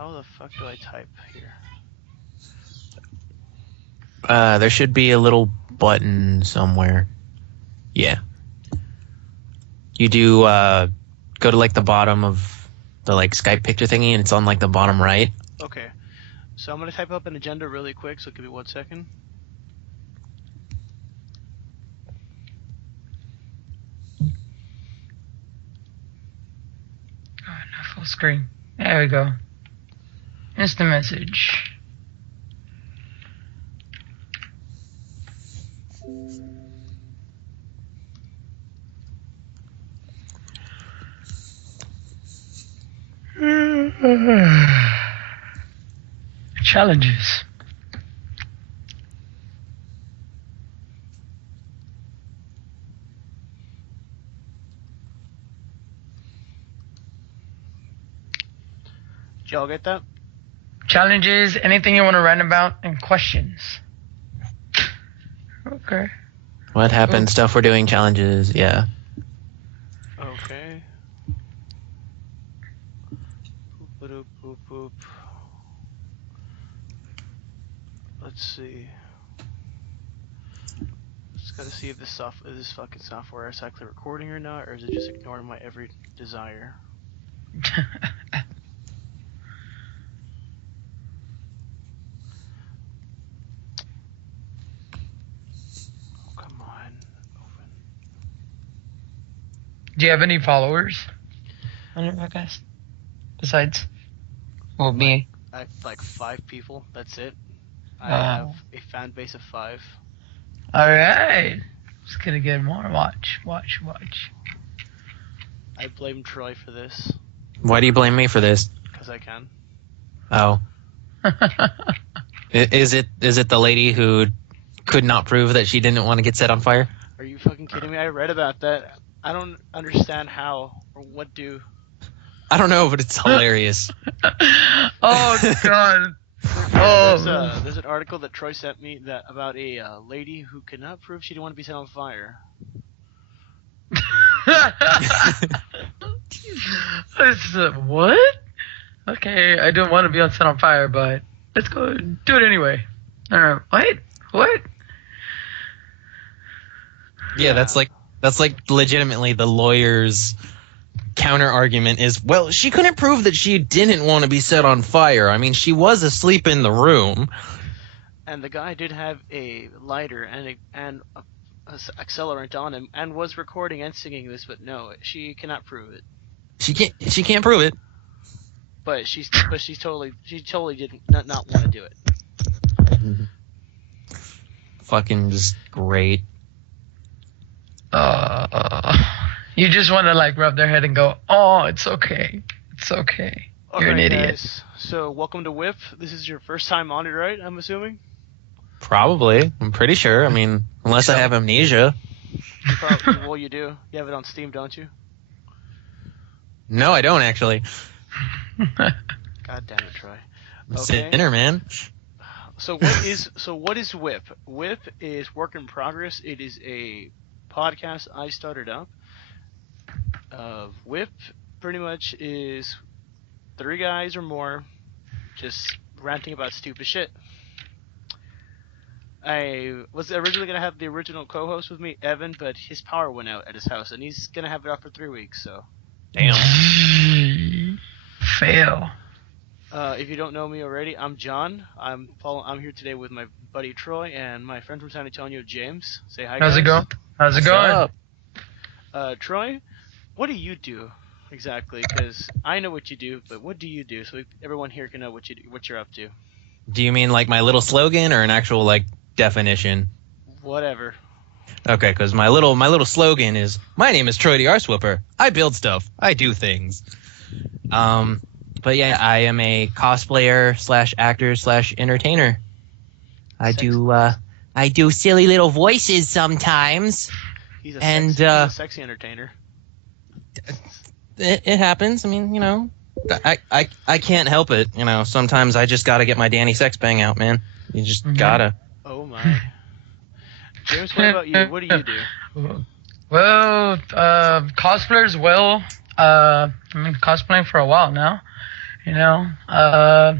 How the fuck do I type here? There should be a little button somewhere. Yeah. You do go to like the bottom of the like Skype picture thingy, and it's on like the bottom right. Okay. So I'm gonna type up an agenda really quick. So give me 1 second. Oh, not full screen. There we go. Instant message. Challenges. Did y'all get that? Challenges, anything you want to write about, and questions. Okay. What happened? Cool. Stuff we're doing, challenges. Yeah. Okay. Boop, boop, boop. Let's see. Just gotta see if this fucking software is actually recording or not, or is it just ignoring my every desire? Oh, come on. Open. Do you have any followers on your podcast? Besides, well, me. I have like 5 people. That's it. I Wow. have a fan base of 5. Alright. Just gonna get more. Watch. I blame Troy for this Why do you blame me for this? because I can. Oh. Is it the lady who could not prove that she didn't want to get set on fire? Are you fucking kidding me? I read about that. I don't understand how or what do. I don't know, but it's hilarious. Oh god. There's an article that Troy sent me that about a lady who could not prove she didn't want to be set on fire. What? Okay, I don't want to be set on fire, but let's go do it anyway. What? Yeah, that's like legitimately the lawyer's counter argument is, well, she couldn't prove that she didn't want to be set on fire. I mean, she was asleep in the room. And the guy did have a lighter and a accelerant on him and was recording and singing this, but no, she cannot prove it. She can't prove it. But she totally did not want to do it. Fucking just great. You just want to like rub their head and go, oh, it's okay. You're an idiot. Guys. So welcome to WIP. This is your first time on it, right? I'm assuming. Probably. I'm pretty sure. I mean, unless I have amnesia. Well, you do. You have it on Steam, don't you? No, I don't actually. God damn it, Troy. I'm sinner, man. So what is WIP? WIP is work in progress. It is a podcast I started up. WIP pretty much is 3 guys or more just ranting about stupid shit. I was originally going to have the original co-host with me, Evan, but his power went out at his house, and he's going to have it off for 3 weeks, so. Damn. Fail. If you don't know me already, I'm John. I'm here today with my buddy Troy and my friend from San Antonio, James. Say hi, guys. How's it going? Troy, what do you do exactly? Because I know what you do, but what do you do so everyone here can know what you're up to? Do you mean like my little slogan or an actual like definition? Whatever. Okay, because my little slogan is, my name is Troy the Arsewhipper. I build stuff. I do things. But yeah, I am a cosplayer / actor / entertainer. I do silly little voices sometimes. He's a sexy entertainer. It happens. I mean, you know, I can't help it. You know, sometimes I just gotta get my Danny Sex bang out, man. You just gotta. Oh my. James, what about you? What do you do? Well, cosplayers. I've been cosplaying for a while now, You know, I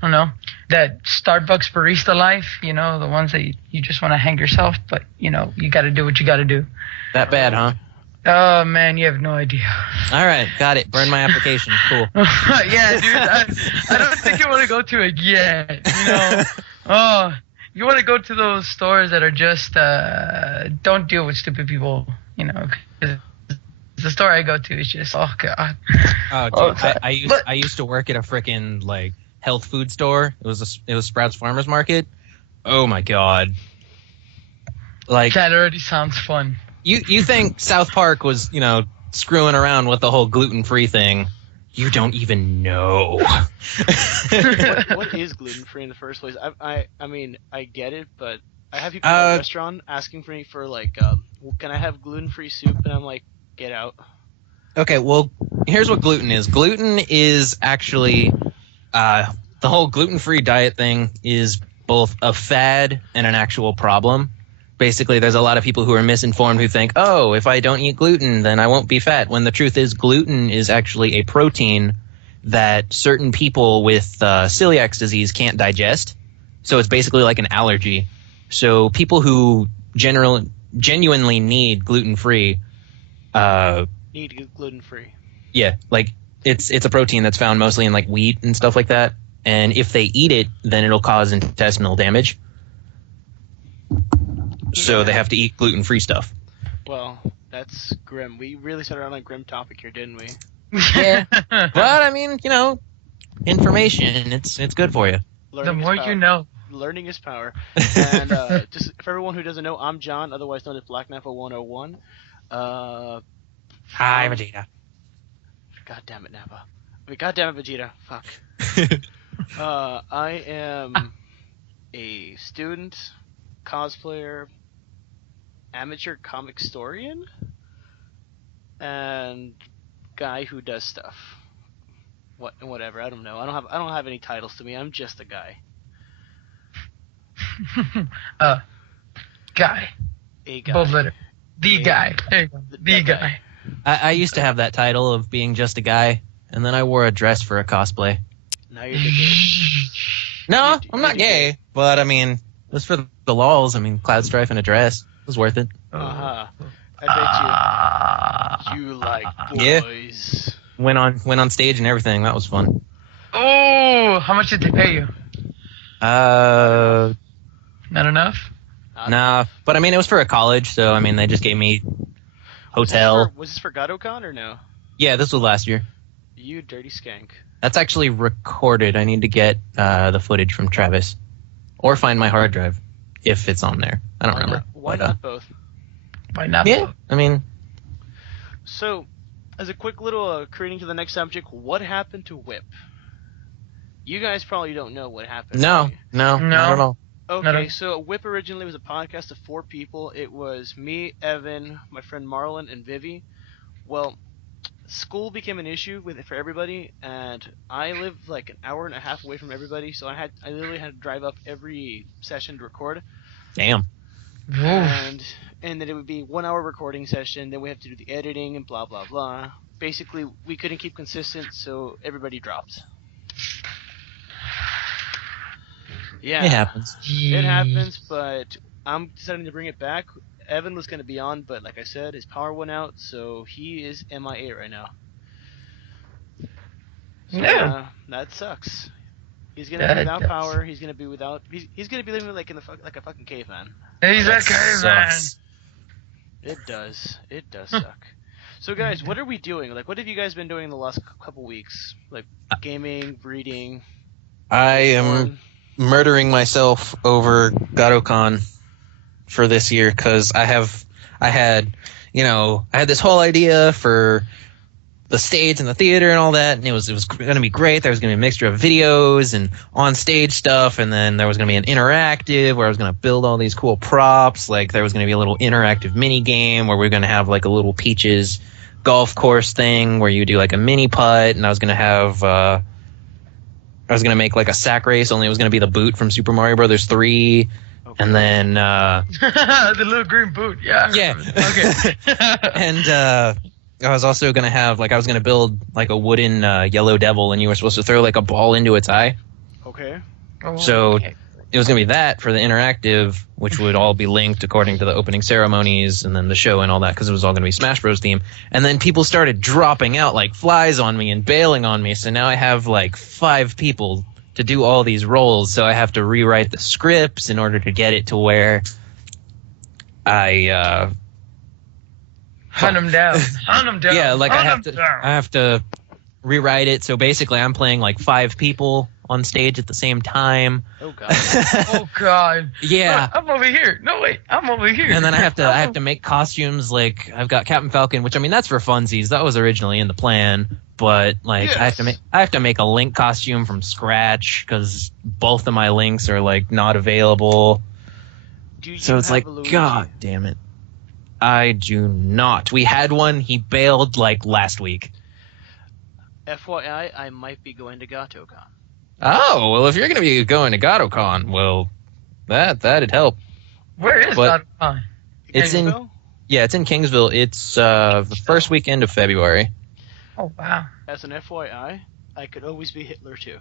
don't know, that Starbucks barista life. You know, the ones that you just want to hang yourself, but you know, you got to do what you got to do. That bad, huh? Oh man, you have no idea. All right, got it. Burn my application. Cool. Yeah, dude, I don't think you want to go to it yet. You know, oh, you want to go to those stores that are just don't deal with stupid people. You know, 'cause the store I go to is just oh god. Oh, dude, I used to work at a freaking like health food store. It was Sprouts Farmers Market. Oh my god. Like That already sounds fun. you think South Park was, you know, screwing around with the whole gluten-free thing. You don't even know. What is gluten free in the first place? I mean I get it, but I have people at the restaurant asking for me for like, can I have gluten free soup? And I'm like, get out. Okay, well, here's what gluten is. Gluten is actually the whole gluten-free diet thing is both a fad and an actual problem. Basically, there's a lot of people who are misinformed who think, oh, if I don't eat gluten, then I won't be fat. When the truth is, gluten is actually a protein that certain people with celiac disease can't digest. So it's basically like an allergy. So people who genuinely need gluten-free... Need gluten free. Yeah, like it's a protein that's found mostly in like wheat and stuff like that. And if they eat it, then it'll cause intestinal damage. So they have to eat gluten-free stuff. Well, that's grim. We really started on a grim topic here, didn't we? Yeah, but I mean, you know, information, it's good for you. The more you know. Learning is power. And just for everyone who doesn't know, I'm John, otherwise known as Black Nappa 101. Hi, Vegeta. God damn it, Nappa. I mean, God damn it, Vegeta. Fuck. I am a student, cosplayer, amateur comic historian, and guy who does stuff. Whatever. I don't know. I don't have any titles to me. I'm just a guy. Guy. A guy. Bold letter. The guy. There you go. The guy. I used to have that title of being just a guy, and then I wore a dress for a cosplay. Now you're the gay. No, I'm not gay, but I mean, it was for the lols. I mean, Cloud Strife in a dress. It was worth it. Uh-huh. I bet you like boys. Yeah. Went on stage and everything. That was fun. Oh, how much did they pay you? Not enough? Nah, but I mean, it was for a college, so I mean, they just gave me hotel. Was this for GatoCon or no? Yeah, this was last year. You dirty skank. That's actually recorded. I need to get the footage from Travis, or find my hard drive if it's on there. I don't remember. Why not both? Why not? Yeah, both? I mean. So, as a quick little creating to the next subject, what happened to WIP? You guys probably don't know what happened. No, not at all. Okay, so WIP originally was a podcast of 4 people. It was me, Evan, my friend Marlon, and Vivi. Well, school became an issue for everybody, and I live like an hour and a half away from everybody, so I literally had to drive up every session to record. Damn. And then it would be 1 hour recording session, then we have to do the editing and blah blah blah. Basically, we couldn't keep consistent, so everybody dropped. Yeah. It happens. It happens, but I'm deciding to bring it back. Evan was going to be on, but like I said, his power went out, so he is MIA right now. So, that sucks. He's going to be without power. He's going to be without. He's going to be living like a fucking caveman. He's a caveman. It does. It does suck. So guys, what are we doing? Like, what have you guys been doing in the last couple weeks? Like gaming, reading. I am murdering myself over GatoCon for this year because I had this whole idea for the stage and the theater and all that, and it was going to be great. There was going to be a mixture of videos and on stage stuff, and then there was going to be an interactive where I was going to build all these cool props. Like there was going to be a little interactive mini game where we are going to have like a little Peaches golf course thing where you do like a mini putt, and I was going to have I was going to make like a sack race, only it was going to be the boot from Super Mario Brothers 3. Okay. And then the little green boot, yeah. Yeah. Okay. And I was also gonna have I was gonna build like a wooden yellow devil, and you were supposed to throw like a ball into its eye. Okay. Oh, So okay. it was gonna be that for the interactive, which would all be linked according to the opening ceremonies and then the show and all that, because it was all gonna be Smash Bros. Theme. And then people started dropping out like flies on me and bailing on me. So now I have like 5 people to do all these roles. So I have to rewrite the scripts in order to get it to where I Hunt him down. Hunt him down. yeah, like I Hunt him down. have to rewrite it. So basically, I'm playing like 5 people on stage at the same time. Oh god. Oh God. Yeah. Look, I'm over here. No wait, I'm over here. And then I have to make costumes. Like I've got Captain Falcon, which I mean that's for funsies. That was originally in the plan, but like I have to make a Link costume from scratch because both of my Links are like not available. So it's like, God damn it. I do not. We had one. He bailed like last week. FYI, I might be going to GatoCon. Oh, well, if you're going to be going to GatoCon, well, that'd help. Where is But- that? It's in Kingsville? it's in Kingsville. It's the first weekend of February. Oh wow. As an FYI, I could always be Hitler too.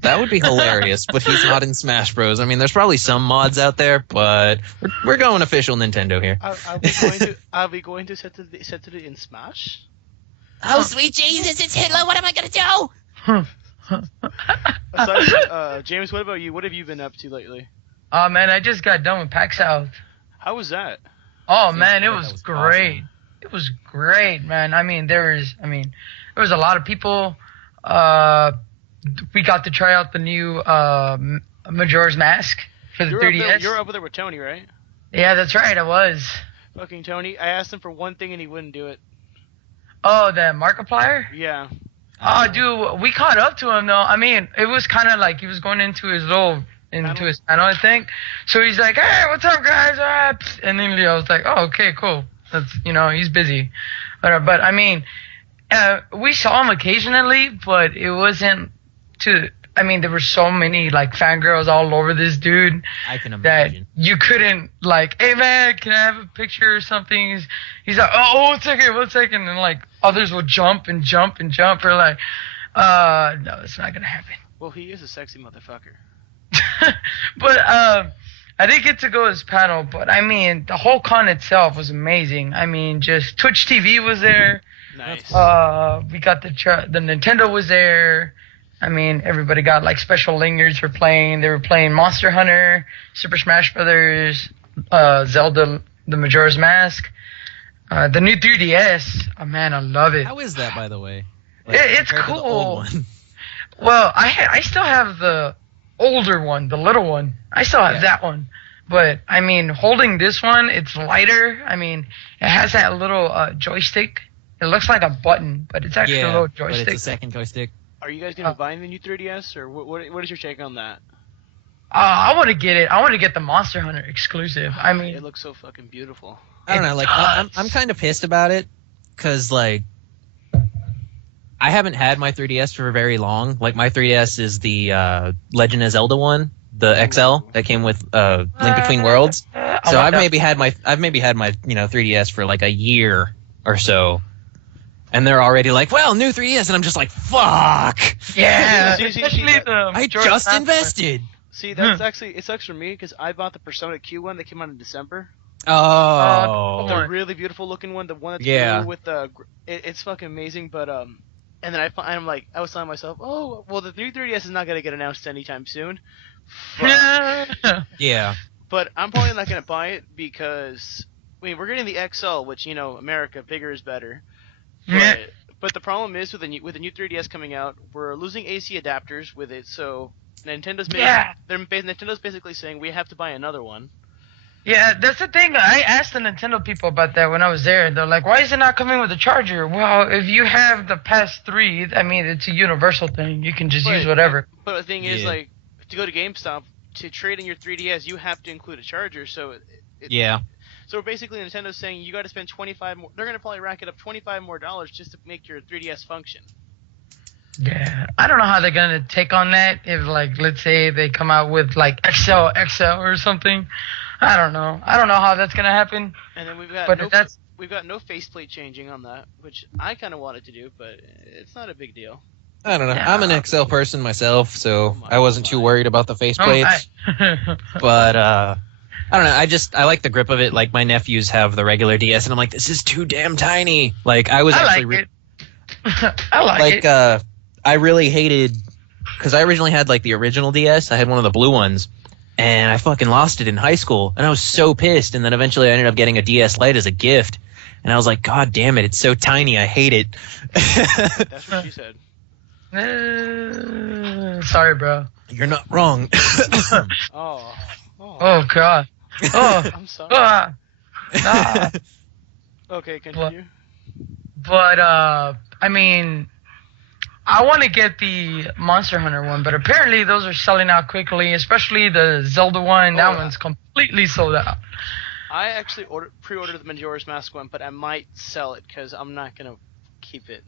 That would be hilarious, but he's not in Smash Bros. I mean, there's probably some mods out there, but we're going official Nintendo here. Are we going to set it in Smash? Oh, sweet Jesus, it's Hitler. What am I going to do? Aside, James, what about you? What have you been up to lately? Oh man, I just got done with PAX South. How was that? Oh man, it that was was great. awesome. It was great, man. I mean, there was a lot of people. We got to try out the new Majora's Mask for the 3DS. You're over there with Tony, right? Yeah, that's right. I was. Fucking Tony. I asked him for one thing and he wouldn't do it. Oh, the Markiplier? Yeah. Oh, dude, we caught up to him though. I mean, it was kind of like he was going into his panel, I think. So he's like, "Hey, what's up, guys?" And then I was like, "Oh, okay, cool." That's he's busy. But I mean, we saw him occasionally, but it wasn't to. I mean, there were so many like fangirls all over this dude I can that imagine. you couldn't like, "Hey man, can I have a picture or something?" He's like, "Oh, 1 second," and like others will jump and jump and jump. We're like, no, it's not gonna happen. Well, he is a sexy motherfucker. But I didn't get to go to his panel, but I mean, the whole con itself was amazing. I mean, just Twitch TV was there. Nice. We got the Nintendo was there. I mean, everybody got like special lingers for playing. They were playing Monster Hunter, Super Smash Brothers, Zelda, the Majora's Mask, the new 3DS. Oh man, I love it. How is that, by the way? It's compared to the old cool. one? Well, I still have the older one, the little one. I still have that one. But, I mean, holding this one, it's lighter. I mean, it has that little joystick. It looks like a button, but it's actually a little but joystick. it's a second joystick. Are you guys gonna buy the new 3DS, or what is your take on that? I want to get it. I want to get the Monster Hunter exclusive. I mean, It looks so fucking beautiful. I don't know. Like, I'm kind of pissed about it because, like, I haven't had my 3DS for very long. Like, my 3DS is the Legend of Zelda one, the XL that came with Link Between Worlds. So I've maybe had my 3DS for like a year or so, and they're already like, well, new 3DS, and I'm just like, fuck. yeah. See, Especially the I Majora's just Mask. invested. See, that's actually it sucks for me because I bought the Persona Q one that came out in December. Oh, The What? really beautiful looking one, the one that's Yeah. blue with the it's fucking amazing. But and then I'm like, I was telling myself, oh, well, the new 3DS is not gonna get announced anytime soon. Fuck. yeah. But I'm probably not gonna buy it because I mean we're getting the XL, which America bigger is better. Yeah. But the problem is with the new 3DS coming out, we're losing AC adapters with it. So Nintendo's Nintendo's basically saying we have to buy another one. Yeah, that's the thing. I asked the Nintendo people about that when I was there. They're like, "Why is it not coming with a charger?" Well, if you have the PS3, I mean, it's a universal thing. You can just use whatever. But the thing is, Yeah. like, to go to GameStop to trade in your 3DS, you have to include a charger. So Yeah. So basically, Nintendo's saying you got to spend 25 more. They're gonna probably rack it up $25 more just to make your 3DS function. Yeah, I don't know how they're gonna take on that. If like, let's say they come out with like XL or something. I don't know. I don't know how that's gonna happen. And then we've got But we've got no faceplate changing on that, which I kind of wanted to do, but it's not a big deal. I don't know. Yeah. I'm an XL person myself, so Oh my, I wasn't oh too my. worried about the faceplates. But I don't know. I like the grip of it. Like my nephews have the regular DS, and I'm like, this is too damn tiny. Like I was I actually like it. I like it. I really hated because I originally had like the original DS. I had one of the blue ones, and I fucking lost it in high school, and I was so pissed. And then eventually, I ended up getting a DS Lite as a gift, and I was like, God damn it, it's so tiny. I hate it. That's what she said. Sorry, bro. You're not wrong. Oh. Oh God. Oh. I'm sorry. Nah. Okay, continue. But I mean, I want to get the Monster Hunter one, but apparently those are selling out quickly, especially the Zelda one. That one's completely sold out. I actually pre-ordered the Majora's Mask one, but I might sell it because I'm not gonna keep it.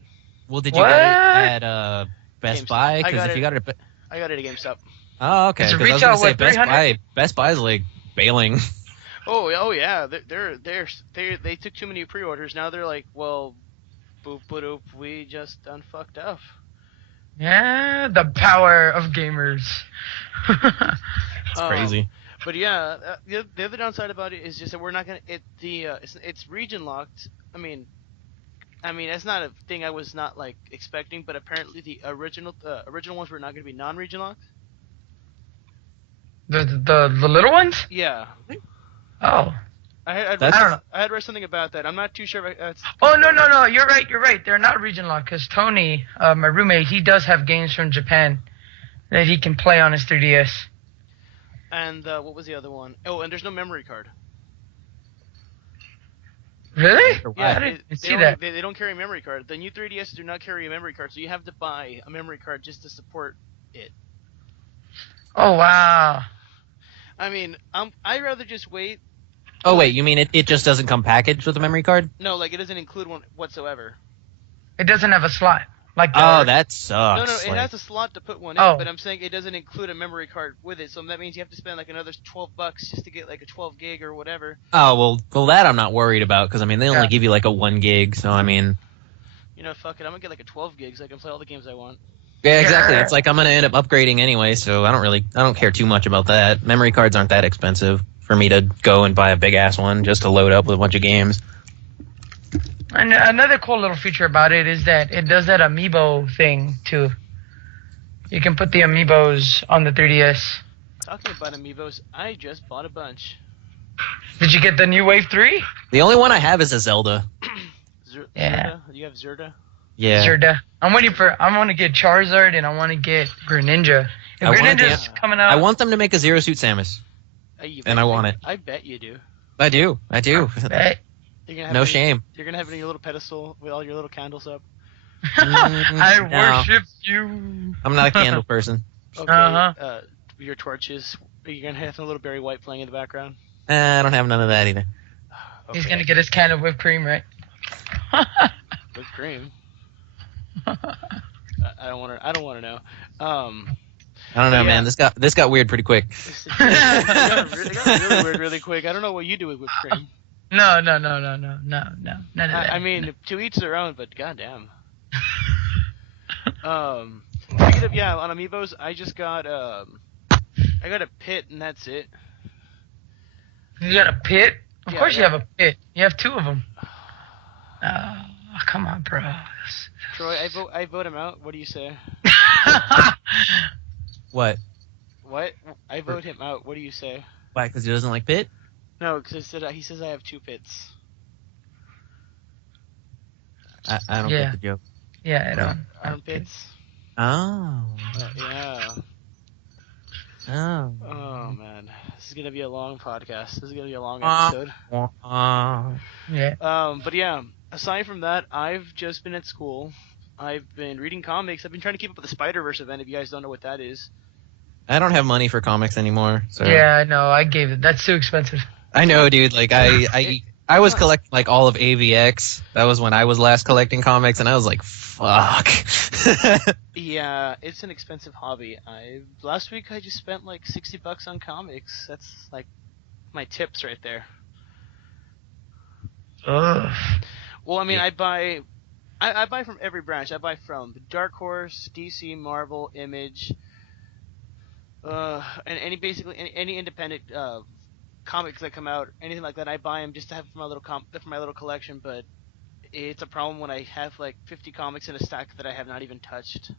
Well, did you get it at Best GameStop. Buy? Because if you got it at I got it at GameStop. oh, okay. It's a 'Cause I was retail, gonna say what, 300? Best Buy's like bailing. Oh yeah. They took too many pre-orders. Now they're like, well, boop boop, we just done fucked up. Yeah, the power of gamers. It's crazy. But yeah, the other downside about it is just that we're not gonna it's region locked. I mean, that's not a thing I was not like expecting, but apparently the original ones were not gonna be non-region locked. The little ones? Yeah. Oh. I had I don't know. read something about that. I'm not too sure. Oh no! You're right. They're not region locked because Tony, my roommate, he does have games from Japan that he can play on his 3DS. And what was the other one? Oh, and there's no memory card. Really? Yeah, I didn't see that. They don't carry a memory card. The new 3DS do not carry a memory card, so you have to buy a memory card just to support it. Oh wow. I mean, I'd rather just wait. Oh wait, you mean it just doesn't come packaged with a memory card? No, like it doesn't include one whatsoever. It doesn't have a slot. Like Oh, that sucks. No, it has a slot to put one in, Oh. but I'm saying it doesn't include a memory card with it, so that means you have to spend like another $12 just to get like a 12 gig or whatever. Oh well, that I'm not worried about because I mean they only Yeah. give you like a 1 gig, so I mean. You know, fuck it, I'm gonna get like a 12 gig so I can play all the games I want. Yeah, exactly. Yeah. It's like I'm gonna end up upgrading anyway, so I don't care too much about that. Memory cards aren't that expensive for me to go and buy a big ass one just to load up with a bunch of games. And another cool little feature about it is that it does that amiibo thing too. You can put the amiibos on the 3DS. Talking about amiibos, I just bought a bunch. Did you get the new Wave 3? The only one I have is a Zelda. Yeah. Zerda? You have Zerda? Yeah. Zerda. I want to get Charizard and I want to get Greninja. If I want Greninja's coming out, I want them to make a Zero Suit Samus. And I want it. I bet you do. I do. bet. You're gonna have No it- shame. You're gonna have it in your little pedestal with all your little candles up. I No. worship you. I'm not a candle person. Okay. Uh-huh. Your torches. You're gonna have a little Barry White playing in the background. I don't have none of that either. He's gonna get his can of whipped cream, right? Whipped cream. I don't want to know. I don't know, Yeah. man. This got weird pretty quick. It got really weird really quick. I don't know what you do with whipped cream. No, none of that. I mean, to each their own, but goddamn. Speaking of on amiibos, I just got I got a pit and that's it. You got a pit? Of Yeah, course yeah. you have a pit. You have 2 of them. Oh, come on, bro. Troy, I vote him out. What do you say? What? What? I vote him out. What do you say? Why? Because he doesn't like Pit? No, because he says I have 2 pits. I don't Yeah. get the joke. Yeah, I don't. Armpits. Oh. Yeah. Oh. Oh man, this is gonna be a long podcast. This is gonna be a long Uh. episode. Yeah. But yeah, aside from that, I've just been at school. I've been reading comics. I've been trying to keep up with the Spider-Verse event. If you guys don't know what that is, I don't have money for comics anymore. So. Yeah, I know. I gave it. That's too expensive. I know, dude. Like I was collecting like all of AVX. That was when I was last collecting comics, and I was like, fuck. yeah, it's an expensive hobby. Last week I just spent like $60 on comics. That's like my tips right there. Ugh. Well, I mean, Yeah. I buy from every branch. I buy from Dark Horse, DC, Marvel, Image, and any independent comics that come out, anything like that. I buy them just to have for my for my little collection. But it's a problem when I have like 50 comics in a stack that I have not even touched.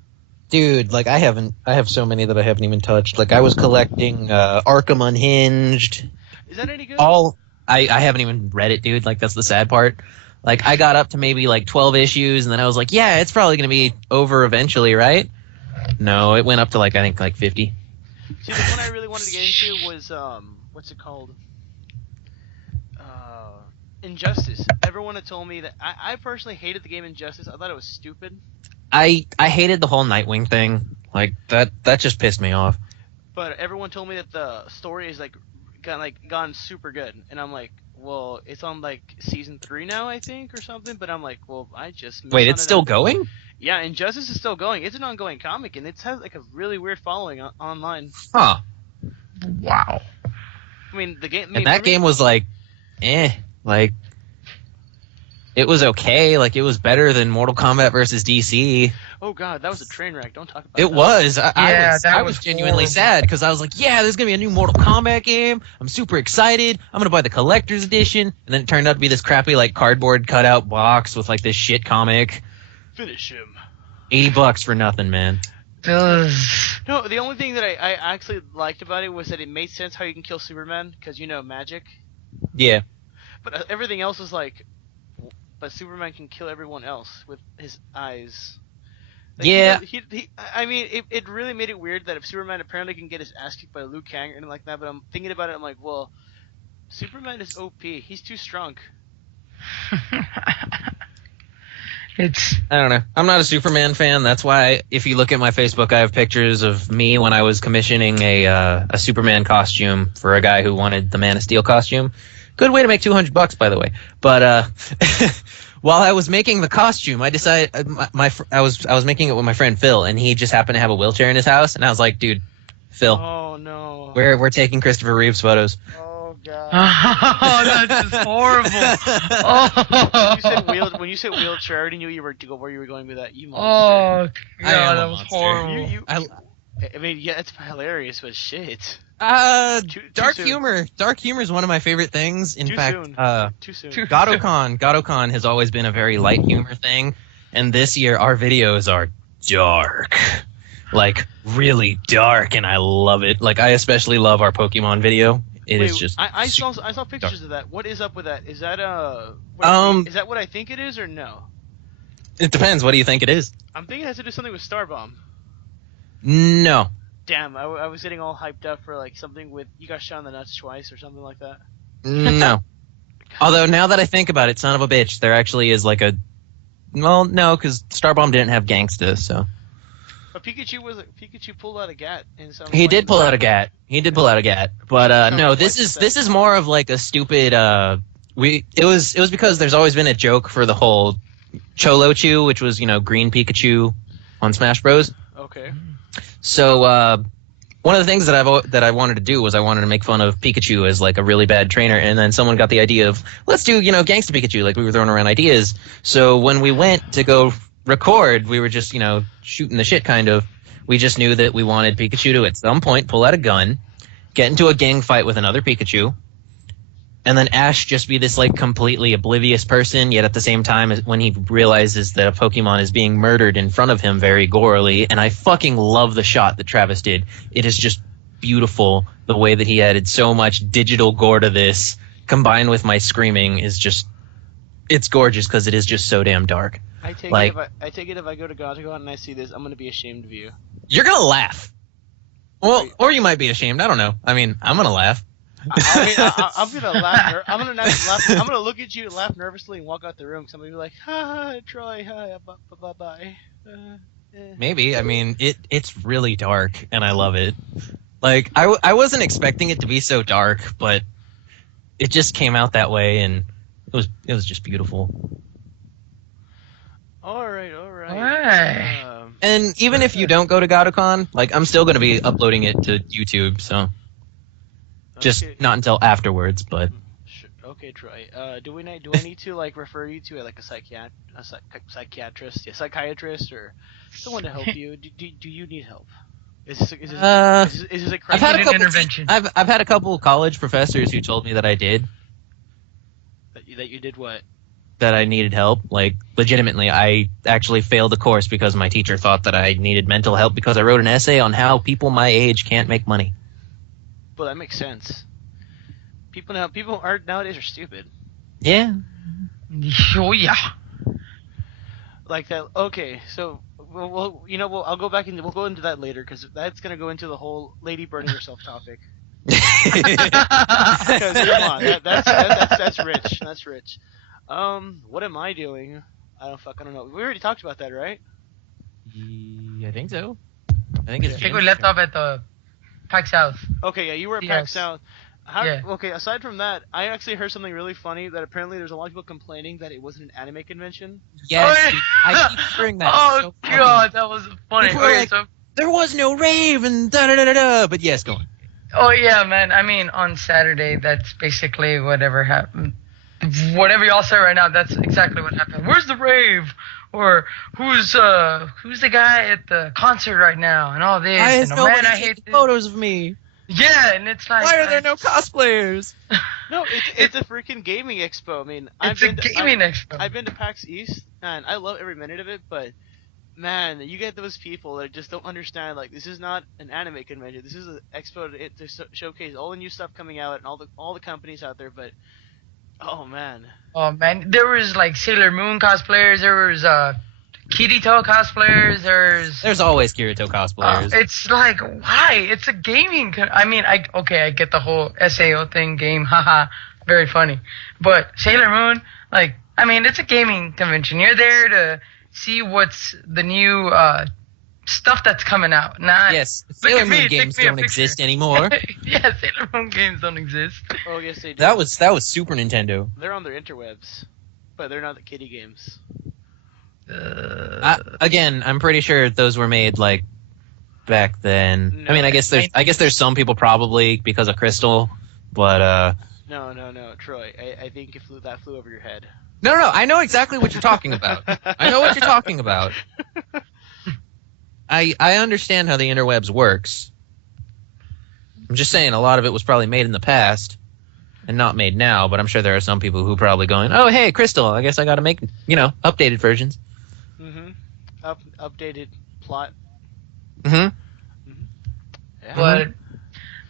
Dude, like I have so many that I haven't even touched. Like I was collecting Arkham Unhinged. Is that any good? I haven't even read it, dude. Like that's the sad part. Like I got up to maybe like 12 issues and then I was like, yeah, it's probably going to be over eventually, right? No, it went up to like I think like 50. See, the one I really wanted to get into was what's it called? Injustice. Everyone had told me that I personally hated the game Injustice. I thought it was stupid. I hated the whole Nightwing thing. Like that just pissed me off. But everyone told me that the story is gone super good, and I'm like, well, it's on like season 3 now, I think, or something. But I'm like, well, I just missed Wait, on it's it. still going? Yeah, Injustice is still going. It's an ongoing comic, and it has like a really weird following online. Huh. Wow. I mean, the game. And that game was like, like it was okay. Like it was better than Mortal Kombat versus DC. Oh god, that was a train wreck. Don't talk about It that. was. I was was genuinely horrible. sad because I was like, yeah, there's gonna be a new Mortal Kombat game. I'm super excited. I'm gonna buy the collector's edition, and then it turned out to be this crappy like cardboard cutout box with like this shit comic. Finish him. $80 for nothing, man. Ugh. No, the only thing that I actually liked about it was that it made sense how you can kill Superman, because magic. Yeah. But everything else is like, but Superman can kill everyone else with his eyes. Like, Yeah. I mean, it really made it weird that if Superman apparently can get his ass kicked by Liu Kang or anything like that, but I'm thinking about it, I'm like, well, Superman is OP. He's too strong. It's I don't know. I'm not a Superman fan. That's why if you look at my Facebook, I have pictures of me when I was commissioning a Superman costume for a guy who wanted the Man of Steel costume. Good way to make $200, by the way. But while I was making the costume, I decided I was making it with my friend Phil, and he just happened to have a wheelchair in his house, and I was like, dude, Phil, Oh no. we're taking Christopher Reeve's photos. Oh god. oh, that's just horrible. Oh, When you said wheelchair, I already knew where you were going with that. You monster. oh I god, am a that was monster. horrible. I mean, yeah, it's hilarious, but shit. Too Dark soon. humor. Dark humor is one of my favorite things. In Too fact, soon. Too soon. GotoCon has always been a very light humor thing, and this year our videos are dark, like really dark, and I love it. Like I especially love our Pokemon video. It is just. I saw pictures of that. What is up with that? Is that is that what I think it is or no? It depends. What do you think it is? I'm thinking it has to do something with Starbomb. No. Damn, I was getting all hyped up for like something with you got shot in the nuts twice or something like that. No. Although now that I think about it, son of a bitch, there actually is like a. Well, no, because Starbomb didn't have Gangsta, so. But Pikachu pulled out a gat in some. He did pull out a gat. But no, this is more of like a stupid. It was because there's always been a joke for the whole Cholo Chew, which was green Pikachu on Smash Bros. Okay. So one of the things that I wanted to do was I wanted to make fun of Pikachu as like a really bad trainer, and then someone got the idea of let's do Gangsta Pikachu, like we were throwing around ideas. So when we went to go record, we were just shooting the shit kind of. We just knew that we wanted Pikachu to at some point pull out a gun, get into a gang fight with another Pikachu, and then Ash just be this like completely oblivious person, yet at the same time when he realizes that a Pokemon is being murdered in front of him very gorily. And I fucking love the shot that Travis did. It is just beautiful. The way that he added so much digital gore to this, combined with my screaming, is just it's gorgeous because it is just so damn dark. I take it if I go to GotoCon and I see this, I'm gonna be ashamed of you. You're gonna laugh. Well, or you might be ashamed. I don't know. I mean, I'm gonna laugh. I'm gonna laugh. I'm gonna laugh. I'm gonna look at you, laugh nervously, and walk out the room. Somebody be like, "Ha, Troy, hi, bye, bye." Maybe. I mean, it's really dark, and I love it. Like, I wasn't expecting it to be so dark, but it just came out that way, and it was just beautiful. All right. Alright. And even if you don't go to GotoCon, like, I'm still going to be uploading it to YouTube, so just Okay. not until afterwards, but Okay, Troy. Do I need to like refer you to like psychiatrist, psychiatrist, or someone to help you? Do you need help? Uh, Is this a I've crazy? had a Need an couple. intervention. I've had a couple college professors who told me that I did. That you did what? That I needed help. Like, legitimately, I actually failed the course because my teacher thought that I needed mental help because I wrote an essay on how people my age can't make money. Well, that makes sense. People nowadays are stupid. Yeah. Oh yeah. Like that. Okay, so I'll go back and we'll go into that later because that's gonna go into the whole lady burning herself topic. Because come on, that's rich. That's rich. What am I doing? I don't know. We already talked about that, right? I think so. I think it's I think we left off at the Pack South. Okay, yeah, you were at Yes. PAX South. Yeah. Okay, aside from that, I actually heard something really funny that apparently there's a lot of people complaining that it wasn't an anime convention. Yes, Oh, dude, I keep hearing that. Oh so fucking- god, that was funny. People are Okay, like- so There was no rave and da da da da da. But yes, go on. oh yeah, man. I mean, on Saturday, that's basically whatever happened. Whatever y'all say right now, that's exactly what happened. Where's the rave? Or who's the guy at the concert right now? And all this. Why is and nobody man, I taking hate this. photos of me? Yeah, and it's like Why are there no cosplayers? No, it's a freaking gaming expo. I mean, It's a gaming expo. I've been to PAX East and I love every minute of it, but man, you get those people that just don't understand. Like, this is not an anime convention. This is an expo to showcase all the new stuff coming out and all the companies out there. But oh man, Oh man, there was like Sailor Moon cosplayers. There was Kirito cosplayers. There's always Kirito cosplayers. It's like why? It's a gaming. I mean, I get the whole SAO thing, game, haha, very funny. But Sailor Moon, like, I mean, it's a gaming convention. You're there to see what's the new stuff that's coming out. Not Yes, Look Sailor at me, Moon take games me a don't picture. exist anymore. yeah, Sailor Moon games don't exist. oh yes they do. That was Super Nintendo. They're on their interwebs, but they're not the kiddie games. Again, I'm pretty sure those were made like back then. No, I mean, I guess there's some people probably because of Crystal, but No, Troy. I think that flew over your head. no, I know exactly what you're talking about. I know what you're talking about. I understand how the interwebs works. I'm just saying a lot of it was probably made in the past and not made now, but I'm sure there are some people who are probably going, "Oh, hey, Crystal, I guess I got to make, updated versions." Mm-hmm. Updated plot. Mhm. Yeah. But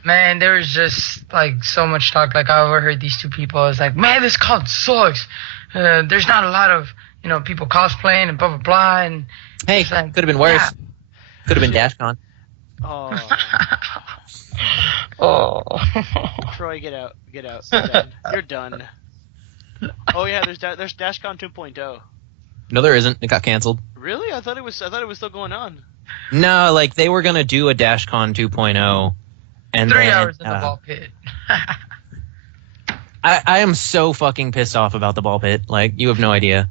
man, there was just like so much talk. Like I overheard these two people. I was like, man, this con sucks. There's not a lot of people cosplaying and blah blah blah. And Hey, it's like, could have been worse. yeah. Could have been DashCon. Oh, oh. Troy, get out. You're done. You're done. Oh yeah, there's DashCon 2.0. No, there isn't. It got canceled. Really? I thought it was still going on. No, like they were gonna do a DashCon 2.0, and 3 then, hours in the ball pit. I am so fucking pissed off about the ball pit. Like, you have no idea.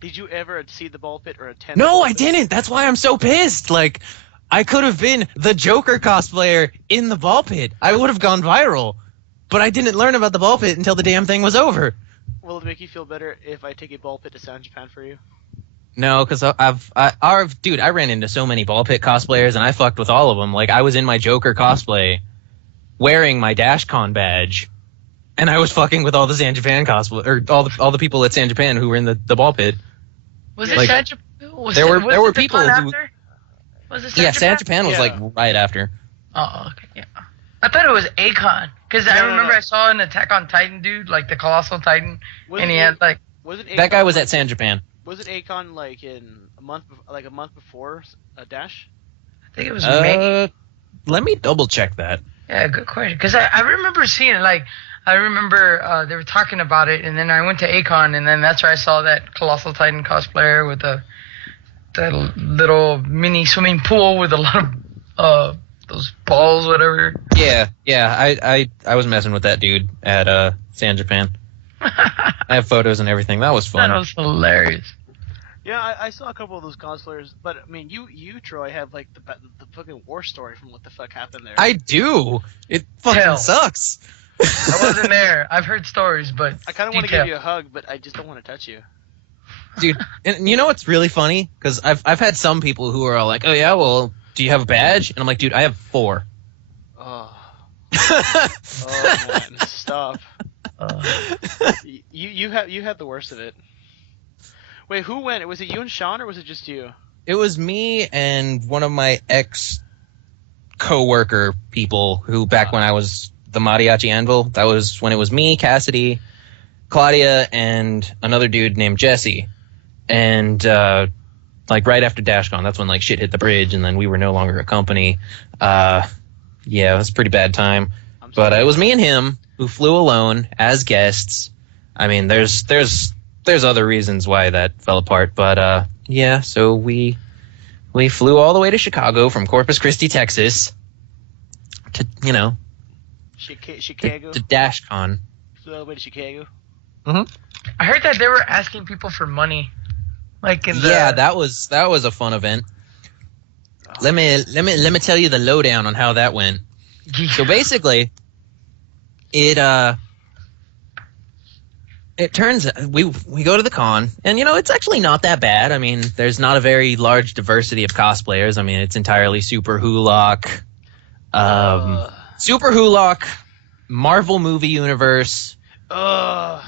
Did you ever see the ball pit or attend? No, the ball I pit? didn't. That's why I'm so pissed. Like, I could have been the Joker cosplayer in the ball pit. I would have gone viral. But I didn't learn about the ball pit until the damn thing was over. Will it make you feel better if I take a ball pit to San Japan for you? No, because I ran into so many ball pit cosplayers, and I fucked with all of them. Like, I was in my Joker cosplay, wearing my DashCon badge, and I was fucking with all the San Japan cosplay, or all the people at San Japan who were in the ball pit. Was it Like, San Japan? there were the people con who- after? Was it San Yeah, Japan? San Japan was Yeah. like right after. Oh, okay, yeah. I thought it was Akon because I No, no, remember no. I saw an Attack on Titan dude, like the Colossal Titan, and he had like Wasn't That guy Akon, was like, at San Japan. Wasn't Akon like in a month before Dash? I think it was May. Let me double check that. Yeah, good question. Because I remember seeing it. Like I remember they were talking about it, and then I went to Akon, and then that's where I saw that Colossal Titan cosplayer with the little mini swimming pool with a lot of those balls, whatever. Yeah. I was messing with that dude at San Japan. I have photos and everything. That was fun. That was hilarious. Yeah, I saw a couple of those cosplayers, but I mean, you Troy have like the fucking war story from what the fuck happened there. I do. It fucking Hell. sucks. I wasn't there. I've heard stories, but I kind of want to give you a hug, but I just don't want to touch you. Dude, and you know what's really funny? Because I've had some people who are all like, "Oh yeah, well, do you have a badge?" And I'm like, "Dude, I have 4." Oh. Oh man, stop. You had the worst of it. Wait, who went? Was it you and Sean, or was it just you? It was me and one of my ex co-worker people who back when I was the Mariachi Anvil, that was when it was me, Cassidy, Claudia, and another dude named Jesse. And like right after DashCon, that's when like shit hit the bridge, and then we were no longer a company. Yeah, it was a pretty bad time. But it was me and him who flew alone as guests. I mean, there's other reasons why that fell apart, but yeah. So we flew all the way to Chicago from Corpus Christi, Texas, to Chicago. to DashCon. Flew all the way to Chicago. I heard that they were asking people for money. Like in the... Yeah, that was a fun event. Let me tell you the lowdown on how that went. So basically, it turns we go to the con, and it's actually not that bad. I mean, there's not a very large diversity of cosplayers. I mean, it's entirely Super Hulock, Super Hulock, Marvel movie universe, and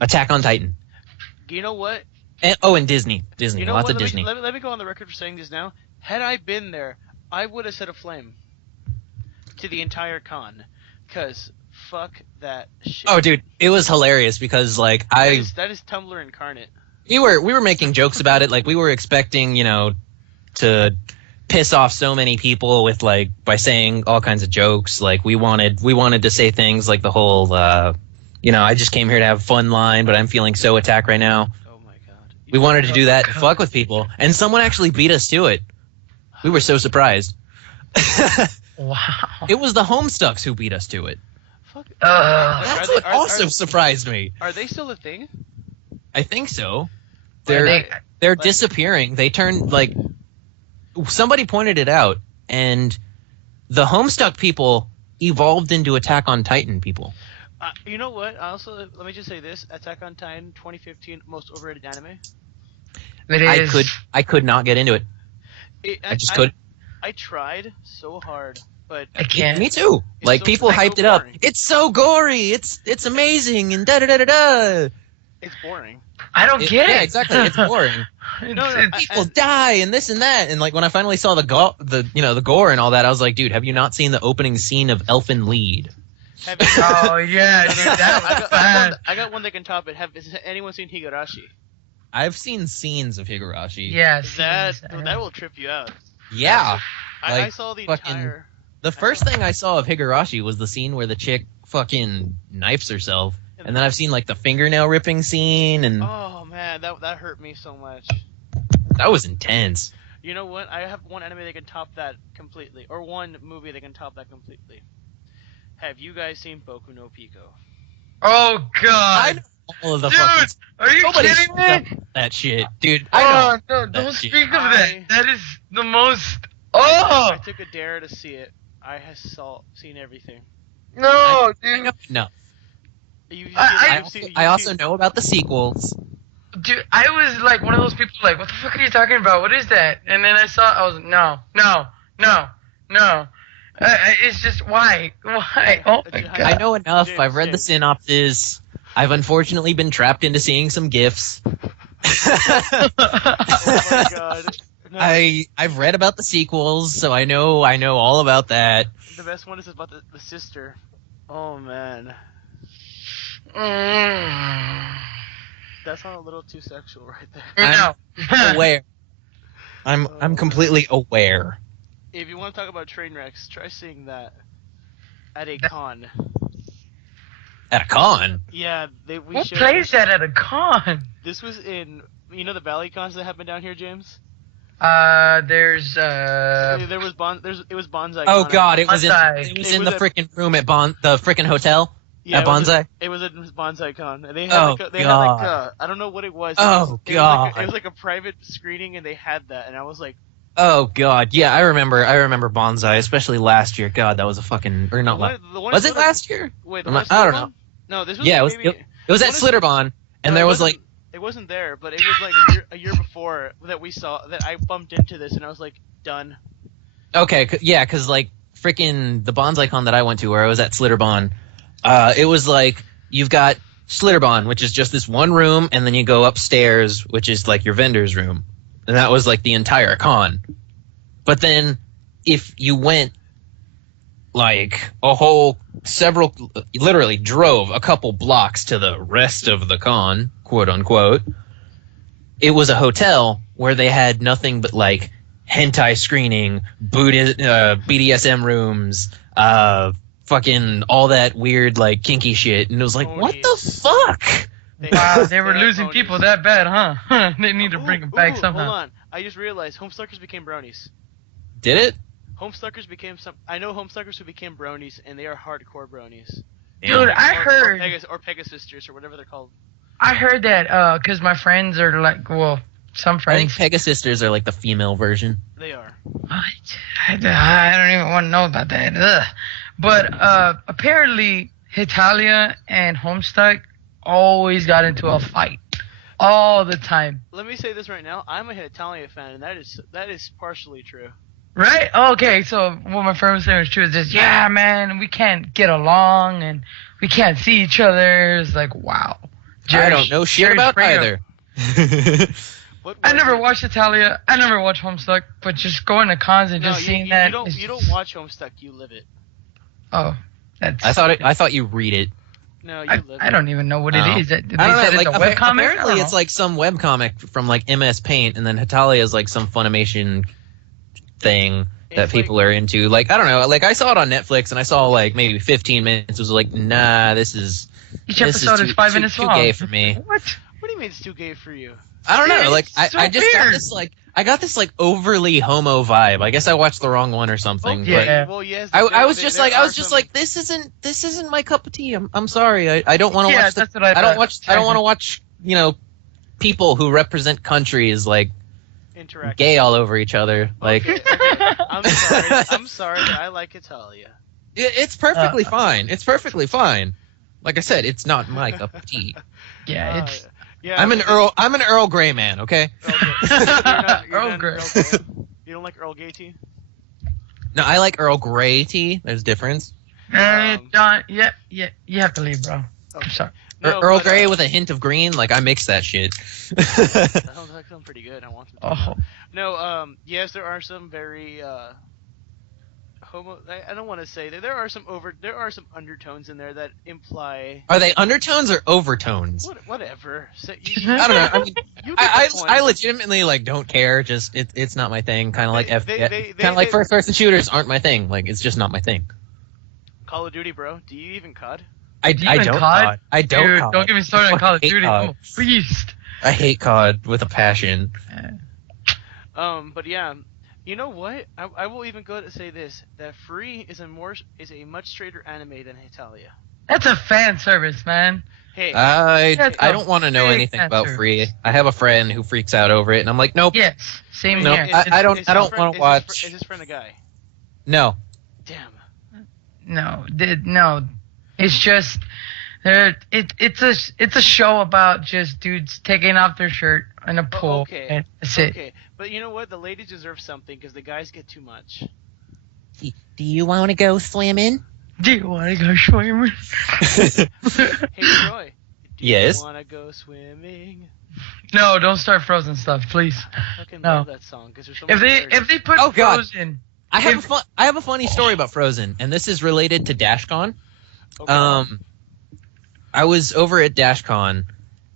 Attack on Titan. You know what? And Disney. You know Lots what? of Disney. Let me go on the record for saying this now. Had I been there, I would have set a flame to the entire con. Cause fuck that shit. Oh, dude, it was hilarious because like that is Tumblr incarnate. we were making jokes about it. Like we were expecting, to piss off so many people with like by saying all kinds of jokes. Like we wanted to say things like the whole I just came here to have fun line, but I'm feeling so attacked right now. Oh my god. We wanted to do that and fuck with people, and someone actually beat us to it. We were so surprised. Wow. It was the Homestucks who beat us to it. Fuck. That's what also surprised me. Are they still a thing? I think so. They're They're disappearing. They turned like somebody pointed it out, and the Homestuck people evolved into Attack on Titan people. You know what? Let me just say this: Attack on Titan 2015 most overrated anime. It is. I could not get into it. I just couldn't. I tried so hard, but I can't. Me too. Like people hyped it up. Boring. It's so gory. It's amazing and da da da da da. It's boring. I don't get it. Yeah, exactly. It's boring. People die and this and that, and like when I finally saw the gore and all that, I was like, dude, have you not seen the opening scene of Elfen Lied? Oh yeah, dude, that was bad. I got one that can top it. Has anyone seen Higurashi? I've seen scenes of Higurashi. Yeah, That will trip you out. Yeah. I saw the entire. The first thing I saw of Higurashi was the scene where the chick fucking knifes herself, and then I've seen like the fingernail ripping scene, and oh man, that hurt me so much. That was intense. You know what? I have one anime that can top that completely, or one movie that can top that completely. Have you guys seen Boku no Pico? Oh god! I know all of the Dude, fucking. are you Nobody kidding me? That shit, dude. I know. No, don't shit. speak of that. That is the most. I Oh took a dare to see it. I have seen everything. no, dude. No. You've I also know about the sequels. Dude, I was like one of those people like, what the fuck are you talking about? What is that? And then I was like, no. It's just why? Oh my god. I know enough. James, I've read the synopsis. I've unfortunately been trapped into seeing some GIFs. Oh my god. No, I've read about the sequels, so I know all about that. the best one is about the sister. Oh man. That's not a little too sexual right there. No. I'm aware. I'm completely aware. If you want to talk about train wrecks, try seeing that at a con. At a con? Yeah, we Who showed. plays that at a con? This was in the Valley cons that happen down here, James. There's It was Bonsai. Oh Con. god, it was in Bonsai. the freaking room at the freaking hotel Yeah, at Bonsai. It was Bonsai Con, and they had I don't know what it was. Oh, It god. was like a private screening, and they had that, and I was like, Oh God, yeah, I remember Bonsai, especially last year. God, that was a fucking or not. Was it last year? Wait, I don't know. No, this was Yeah, maybe. it was at Slitterbond, and No, there was like. It wasn't there, but it was like a year before that we saw that I bumped into this, and I was like, done. Okay, yeah, because like freaking the BonsaiCon that I went to, where I was at Slitterbond, it was like you've got Slitterbond, which is just this one room, and then you go upstairs, which is like your vendor's room, and that was like the entire con. But then, if you went like literally drove a couple blocks to the rest of the con, quote unquote, it was a hotel where they had nothing but like hentai screening, BDSM rooms, fucking all that weird like kinky shit, and it was like, Ponies. what the fuck? Wow, they were had losing ponies. people that bad, huh? They need to bring them back somehow. Hold on, I just realized Homestuckers became bronies. Did it? Homestuckers became some. I know Homestuckers who became bronies, and they are hardcore bronies. Dude, I heard. Or Pegasisters, or whatever they're called. I heard that because my friends are like, well, some I think friends. Pegasisters are like the female version. They are. What? I don't even want to know about that. Ugh. But apparently, Hitalia and Homestuck always got into a fight all the time. Let me say this right now. I'm a Hitalia fan, and that is partially true. Right? Okay, so what my friend was saying was true. It's just, yeah, man, we can't get along and we can't see each other. It's like, wow. I don't know shit Jerry about Springer. either. I never watched Italia. I never watched Homestuck, but just going to cons and just seeing that. You don't watch Homestuck. You live it. Oh, that's. I thought you read it. No, you live it. I don't even know what it is. They I don't know. said Like, it's a webcomic? apparently, it's like some webcomic from like MS Paint, and then Hitalia is like some Funimation thing that It's people are into. Like, I don't know. Like, I saw it on Netflix, and I saw like maybe 15 minutes. It was like, nah, this is Each episode is 5 minutes too long. gay for me. What? What do you mean it's too gay for you? I don't know. Yeah, Like, it's so I just got weird. this like I got this like overly homo vibe. I guess I watched the wrong one or something. Okay, But Yeah. well, yes. I was just like this isn't my cup of tea. I'm sorry. I don't want to Yeah, watch. that's what I I don't thought. watch. I don't want to watch. People who represent countries like interact. gay all over each other. Like Okay. I'm sorry that I like Italia. it's perfectly fine. It's perfectly fine. Like I said, it's not my cup of tea. Yeah, it's. Yeah. I'm an Earl Grey man. Okay. Earl Grey. You don't like Earl Gay tea? No, I like Earl Grey tea. There's a difference. John, yeah, you have to leave, bro. I'm sorry. No, Earl but, Grey with a hint of green. Like I mix that shit. That sounds pretty good. I want some. Oh, No, yes, there are some very homo. I don't want to say that there are some undertones in there that imply. Are they undertones or overtones? Whatever. I don't know. I mean, You get the point. I legitimately like don't care. Just it's not my thing. Kind of like They- kind of like first person shooters aren't my thing. Like it's just not my thing. Call of Duty, bro. Do you even COD? I Do you even don't COD? COD. I don't dude, COD. don't get me started on Call of hate Duty. COD. I'm a beast. I hate COD with a passion. But yeah, you know what? I will even go to say this: that Free is a much straighter anime than Hitalia. That's a fan service, man. Hey, I That's I a don't want to know big anything about answer. Free. I have a friend who freaks out over it, and I'm like, nope, Yes, same No, here. I don't wanna watch- Is his friend a guy? no. Damn. No. It's just it's a show about just dudes taking off their shirt in a pool. Okay. And that's it. Okay, but you know what? The ladies deserve something because the guys get too much. Do you want to go swimming? Do you want to go swimming? Hey Troy. Do Yes? you want to go swimming? No, don't start Frozen stuff, please. I fucking No. love that song because there's so If much they put Oh, God. Frozen, I have a funny story about Frozen, and this is related to DashCon. Okay. I was over at DashCon,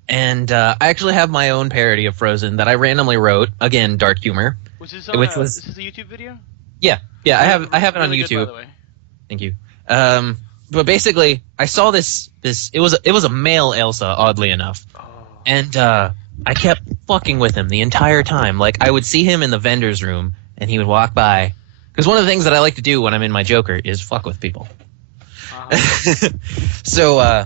and I actually have my own parody of Frozen that I randomly wrote. Again, dark humor. Was this was- this is a YouTube video? Yeah, I have it on Really good, YouTube. by the way. Thank you. But basically, I saw this. It was a male Elsa, oddly enough, Oh. and I kept fucking with him the entire time. Like I would see him in the vendor's room, and he would walk by. Because one of the things that I like to do when I'm in my Joker is fuck with people. So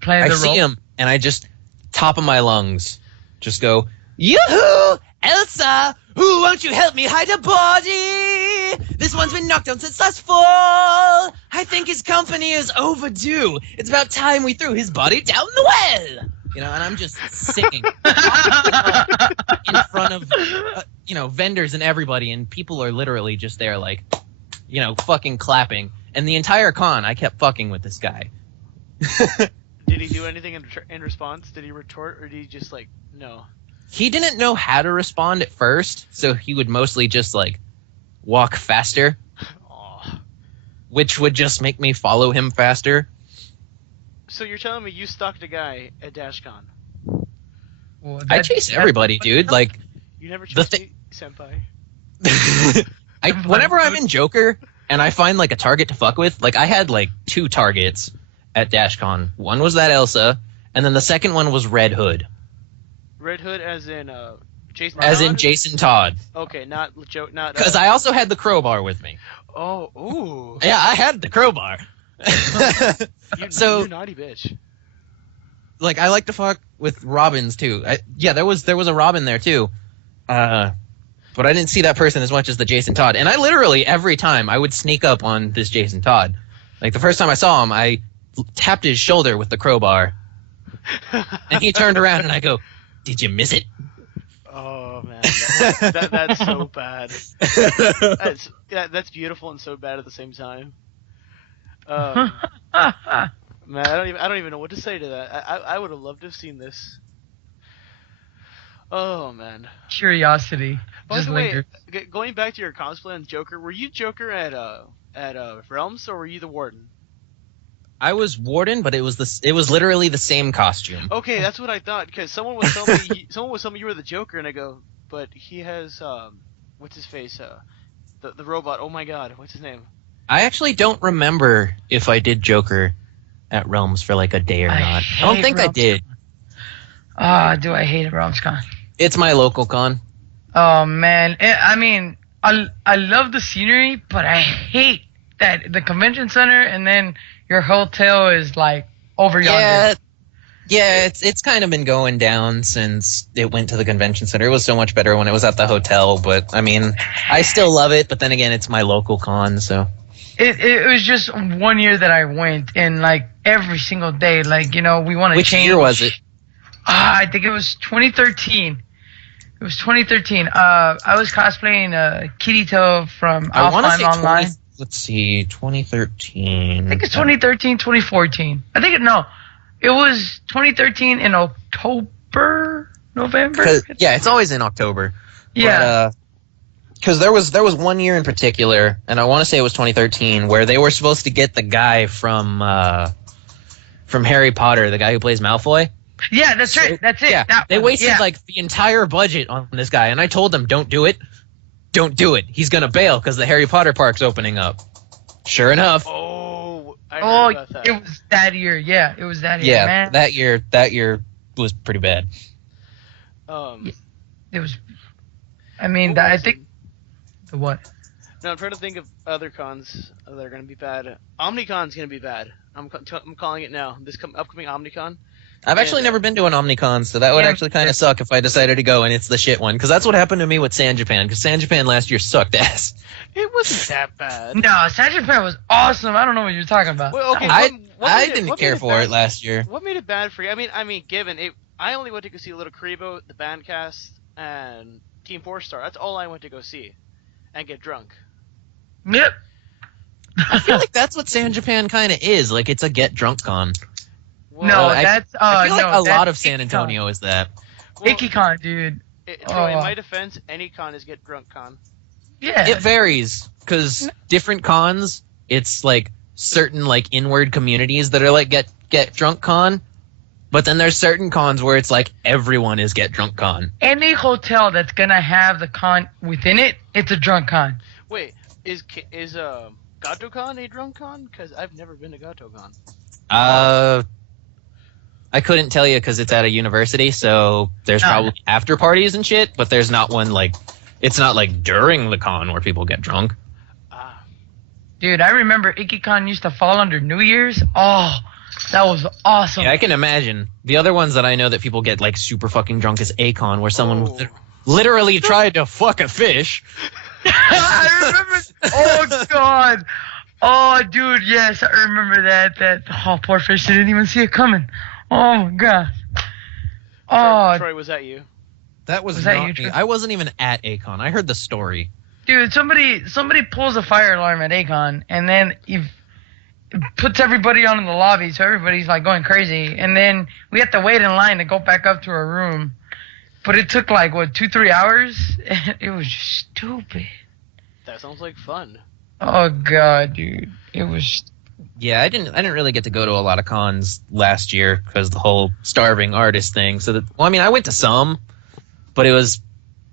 playing I the see role. him, and I just top of my lungs, just go yoo-hoo, Elsa, who won't you help me hide a body? This one's been knocked down since last fall. I think his company is overdue. It's about time we threw his body down the well. You know, and I'm just singing in front of, vendors and everybody, and people are literally just there like, fucking clapping. And the entire con, I kept fucking with this guy. Did he do anything in response? Did he retort, or did he just like no? He didn't know how to respond at first, so he would mostly just like walk faster, which would just make me follow him faster. So you're telling me you stalked a guy at DashCon? Well, I chase everybody, dude. Like, You never chased me, senpai. whenever I'm in Joker and I find like a target to fuck with, like I had like 2 targets at DashCon. One was that Elsa, and then the second one was Red Hood. Red Hood, as in Jason. As Todd? in Jason Todd. Okay, not Joe. Not Because I also had the crowbar with me. Oh, ooh. Yeah, I had the crowbar. So you naughty bitch. like I like to fuck with Robins too. There was a Robin there too, but I didn't see that person as much as the Jason Todd. And I literally every time I would sneak up on this Jason Todd. Like the first time I saw him, I tapped his shoulder with the crowbar, and he turned around and I go, "Did you miss it?" Oh man, that's so bad. That's beautiful and so bad at the same time. Man, I don't even know what to say to that. I would have loved to have seen this. Oh man. Curiosity. By Just the way, lingers. going back to your cosplay on Joker, were you Joker at Realms, or were you the Warden? I was Warden, but it was literally the same costume. Okay, that's what I thought, because someone was telling me you were the Joker, and I go, but he has what's his face, the robot. Oh my God, what's his name? I actually don't remember if I did Joker at Realms for like a day or not. I don't think I did. Do I hate RealmsCon? It's my local con. Oh man, I love the scenery, but I hate that the convention center and then your hotel is like over yonder. Yeah, it's kind of been going down since it went to the convention center. It was so much better when it was at the hotel, but I mean, I still love it. But then again, it's my local con, so. It was just 1 year that I went, and like every single day, like we want to change. Which year was it? I think it was 2013. It was 2013. I was cosplaying Kirito from Alpine Online. Let's see, 2013. I think it's 2013, 2014. It was 2013 in October, November. Yeah, it's always in October. Yeah. Because there was 1 year in particular, and I want to say it was 2013, where they were supposed to get the guy from Harry Potter, the guy who plays Malfoy. Yeah, that's right. That's it. Yeah, they wasted like the entire budget on this guy, and I told them, don't do it. Don't do it. He's going to bail because the Harry Potter park's opening up. Sure enough. Oh, I heard about that. It was that year. Yeah, it was that year, yeah, man. that year was pretty bad. It was. I mean, I think. The what? No, I'm trying to think of other cons that are going to be bad. OmniCon's going to be bad. I'm calling it now. This upcoming OmniCon. I've actually never been to an OmniCon, so that would actually kind of suck if I decided to go and it's the shit one. Because that's what happened to me with San Japan, because San Japan last year sucked ass. It wasn't that bad. No, San Japan was awesome. I don't know what you're talking about. Well, okay, I didn't care for it last year. What made it bad for you? I mean, given it, I only went to go see Little Karibo, the Bandcast, and Team 4-Star. That's all I went to go see. And get drunk. Yep. I feel like that's what San Japan kind of is. Like, it's a get drunk con. Well, No, I that's feel like a lot of that's San Antonio is that. well, IkiCon, dude. Troy, in my defense, any con is get drunk con. Yeah. It varies, because different cons, it's like certain like inward communities that are like get drunk con, but then there's certain cons where it's like everyone is get drunk con. Any hotel that's gonna have the con within it, it's a drunk con. Wait, is GatoCon a drunk con? Because I've never been to GatoCon. I couldn't tell you because it's at a university, so there's probably after parties and shit, but there's not one like, it's not like during the con where people get drunk. Dude, I remember IkiCon used to fall under New Year's. Oh, that was awesome. Yeah, I can imagine. The other ones that I know that people get like super fucking drunk is A-Con, where someone literally tried to fuck a fish. I remember. Oh God. Oh, dude. Yes, I remember that. Oh, poor fish didn't even see it coming. Oh my God. Oh, Troy, was that you? That was that not you, me. Troy? I wasn't even at Acon. I heard the story. dude. Somebody pulls a fire alarm at Acon, and then he puts everybody on in the lobby, so everybody's like going crazy. And then we have to wait in line to go back up to our room. But it took like 2-3 hours. It was just stupid. That sounds like fun. Oh God, dude. It was. Yeah, I didn't really get to go to a lot of cons last year because the whole starving artist thing. So I went to some, but it was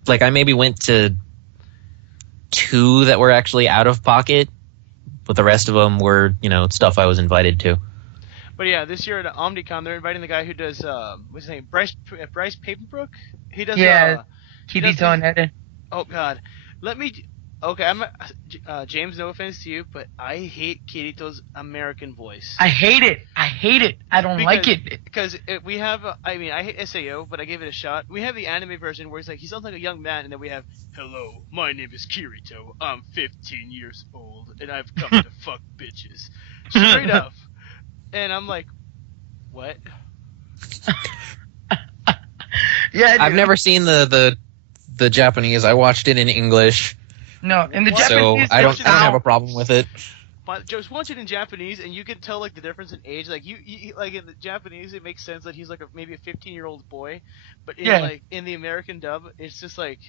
like I maybe went to 2 that were actually out of pocket, but the rest of them were, stuff I was invited to. But yeah, this year at OmniCon, they're inviting the guy who does what's his name, Bryce Paperbrook. He does TD Tone Edit. Oh God, okay. James. No offense to you, but I hate Kirito's American voice. I hate it. I don't like it. Because we have, I hate SAO, but I gave it a shot. We have the anime version where he sounds like a young man, and then we have, hello, my name is Kirito. I'm 15 years old, and I've come to fuck bitches. Straight up. And I'm like, what? Yeah, I've never seen the Japanese. I watched it in English, No, in the What? so Japanese. I don't have a problem with it. But just watch it in Japanese, and you can tell like the difference in age. Like you like in the Japanese, it makes sense that he's like maybe a 15-year-old boy, but in the American dub, it's just like,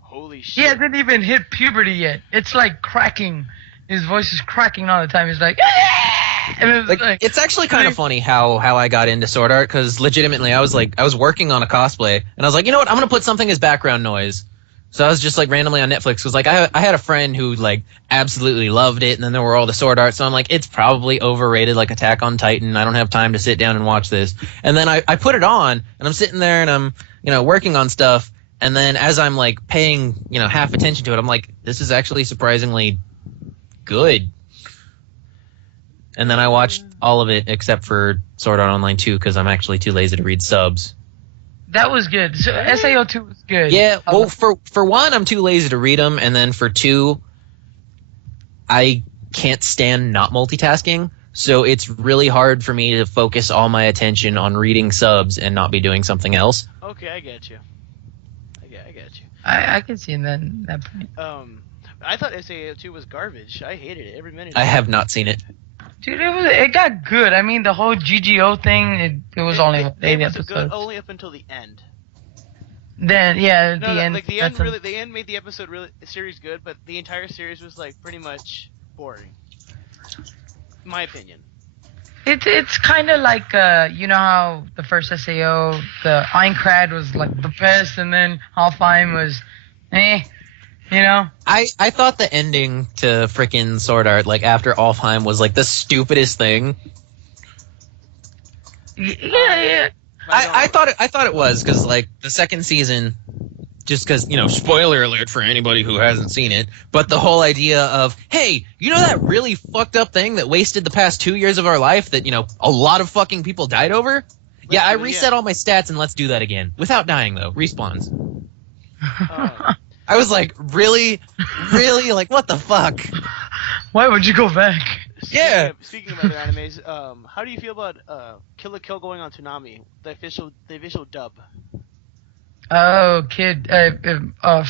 holy shit. He hasn't even hit puberty yet. It's like cracking. His voice is cracking all the time. He's like, and It's actually kind of funny how I got into sword art, because legitimately I was working on a cosplay, and I was like, you know what, I'm gonna put something as background noise. So I was just like randomly on Netflix, because like I had a friend who like absolutely loved it, and then there were all the sword art, so I'm like, it's probably overrated, like Attack on Titan. I don't have time to sit down and watch this. And then I put it on, and I'm sitting there and I'm working on stuff, and then as I'm like paying half attention to it, I'm like, this is actually surprisingly good. And then I watched all of it except for Sword Art Online 2 because I'm actually too lazy to read subs. that was good. So SAO 2 was good. Yeah, well, for one, I'm too lazy to read them, and then for 2, I can't stand not multitasking, so it's really hard for me to focus all my attention on reading subs and not be doing something else. Okay, I get you. I get you. I can see that point. I thought SAO 2 was garbage. I hated it every minute. I have not seen it. Dude, it got good. I mean, the whole GGO thing, it was only 8 was episodes. good only up until the end. Then, yeah, No, the end. like the end really, the end made the series good, but the entire series was like pretty much boring. My opinion. It's kind of like, you know how the first SAO, the Einkrad was like the best, and then Halfheim was, I thought the ending to frickin' Sword Art, like after Alfheim, was like the stupidest thing. Yeah. I thought it was, because like the second season, just because spoiler alert for anybody who hasn't seen it, but the whole idea of, hey, that really fucked up thing that wasted the past 2 years of our life that a lot of fucking people died over. Yeah, I reset all my stats and let's do that again without dying though. Respawns. I was like, really, like what the fuck? Why would you go back? Speaking of other animes, how do you feel about Kill la Kill going on Toonami, the official dub? Oh, kid,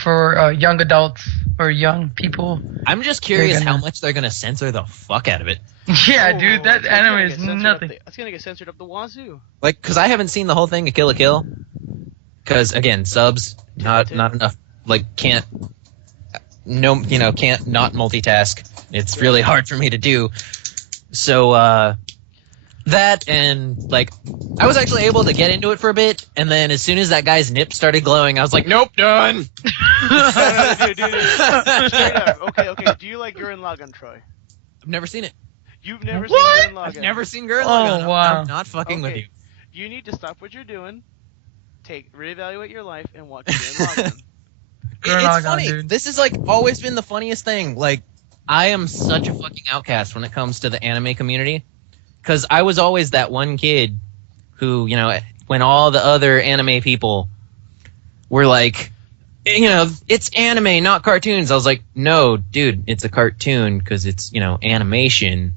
for young adults or young people. I'm just curious how much they're gonna censor the fuck out of it. Yeah, dude, that anime is nothing. It's gonna get censored up the wazoo. Like, because I haven't seen the whole thing of Kill la Kill. Because again, subs not enough. Like, can't not multitask. It's really hard for me to do. So that, and like I was actually able to get into it for a bit, and then as soon as that guy's nip started glowing, I was like, nope, done. Dude. Straight up. Okay. Do you like Gurren Lagann, Troy? I've never seen it. You've never seen What? Gurren Lagann? I've never seen Gurren Oh, Lagann. wow. I'm not fucking with you. You need to stop what you're doing, reevaluate your life, and watch Gurren Lagann. It's funny. Dude. This has like always been the funniest thing. Like, I am such a fucking outcast when it comes to the anime community, because I was always that one kid who, when all the other anime people were like, it's anime, not cartoons. I was like, no, dude, it's a cartoon because it's, animation.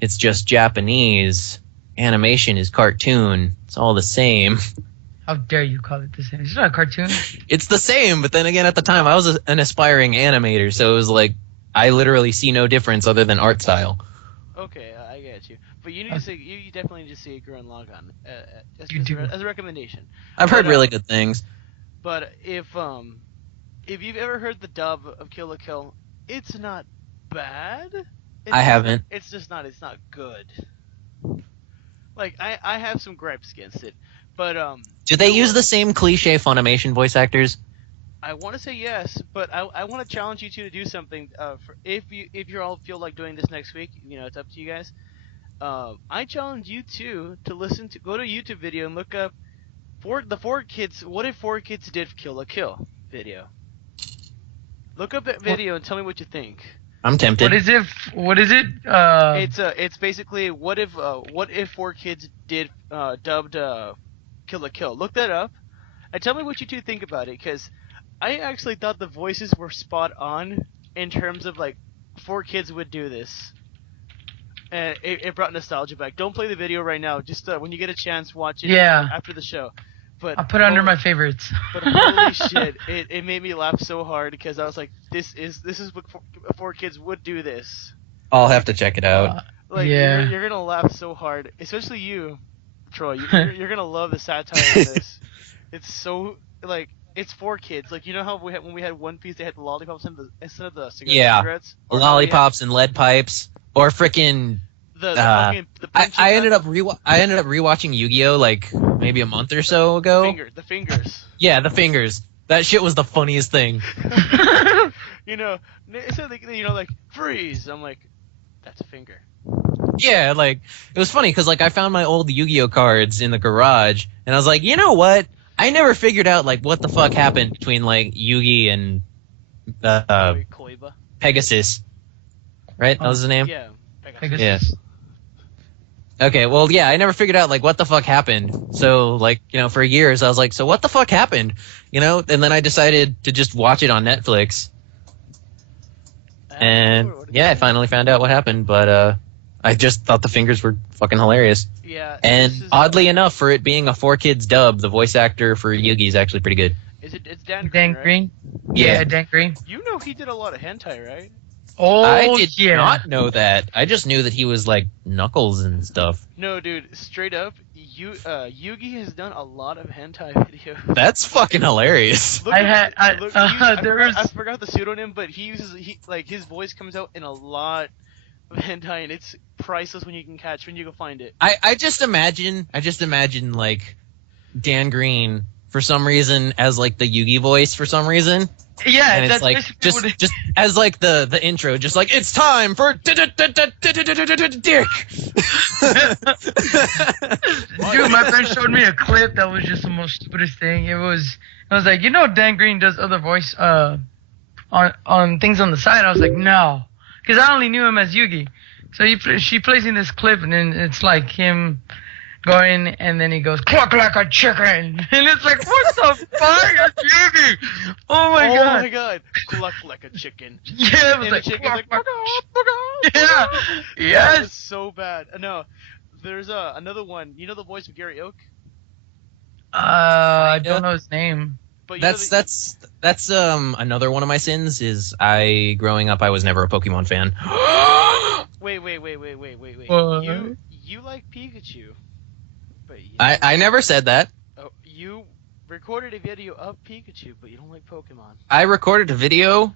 It's just Japanese. Animation is cartoon. It's all the same. How dare you call it the same? It's not a cartoon. It's the same, but then again, at the time, I was an aspiring animator, so it was like, I literally see no difference other than art style. Okay, I get you. But you need to see, you definitely need to see Gurren Lagann as a recommendation. I've heard really good things. But if you've ever heard the dub of Kill la Kill, it's not bad. I haven't. It's just not. It's not good. Like I have some gripes against it, but Do they use the same cliche Funimation voice actors? I want to say yes, but I want to challenge you two to do something. If you all feel like doing this next week, it's up to you guys. I challenge you two to go to a YouTube video and look up the four kids. What if four kids did Kill la Kill video? Look up that video and tell me what you think. I'm tempted. What is it? It's basically what if four kids did dubbed Kill la Kill. Look that up and tell me what you two think about it, because I actually thought the voices were spot on in terms of like four kids would do this. And it brought nostalgia back. Don't play the video right now. Just when you get a chance, watch it after the show. But I'll put it under my favorites. But holy shit, it made me laugh so hard because I was like, this is what four kids would do this. I'll have to check it out. You're gonna laugh so hard, especially you, Troy. You're gonna love the satire of this. It's so like it's four kids. Like how when we had One Piece, they had the lollipops instead of the cigarettes. Lollipops and lead pipes, or frickin' I ended up rewatching Yu-Gi-Oh like maybe a month or so ago. The fingers. Yeah, the fingers. That shit was the funniest thing. So like freeze. I'm like, that's a finger. Yeah, like it was funny because like I found my old Yu-Gi-Oh cards in the garage, and I was like, you know what? I never figured out like what the fuck happened between like Yugi and Koiba. Pegasus. Right? That was his name? Yeah. Pegasus. Yeah. Okay, well, yeah, I never figured out, like, what the fuck happened. So, like, for years, I was like, so what the fuck happened? And then I decided to just watch it on Netflix. And, yeah, I finally found out what happened, but, I just thought the fingers were fucking hilarious. Yeah. And, oddly enough, for it being a 4Kids dub, the voice actor for Yugi is actually pretty good. It's Dan Green, Dan right? Green? Yeah, Dan Green. He did a lot of hentai, right? Oh, I did not know that. I just knew that he was like Knuckles and stuff. No, dude, straight up, Yugi has done a lot of hentai videos. That's fucking hilarious. I forgot the pseudonym, but his voice comes out in a lot of hentai, and it's priceless when you go find it. I just imagine like Dan Green for some reason as like the Yugi voice for some reason. Yeah, and it's like just as like the intro, just like it's time for dick. Dude, my friend showed me a clip that was just the most stupidest thing. I was like, Dan Green does other voice on things on the side. I was like, no, because I only knew him as Yugi. So she plays in this clip, and then it's like him going, and then he goes, cluck like a chicken. And it's like, what the fuck? It's Yugi. Oh my god. Cluck like a chicken. Yeah, it was like, chicken's like, yeah. Yes. That was so bad. No, there's another one. You know the voice of Gary Oak? I don't know his name. But that's another one of my sins is growing up I was never a Pokemon fan. Wait. What? You like Pikachu. But I never said that. Oh, you recorded a video of Pikachu, but you don't like Pokemon. I recorded a video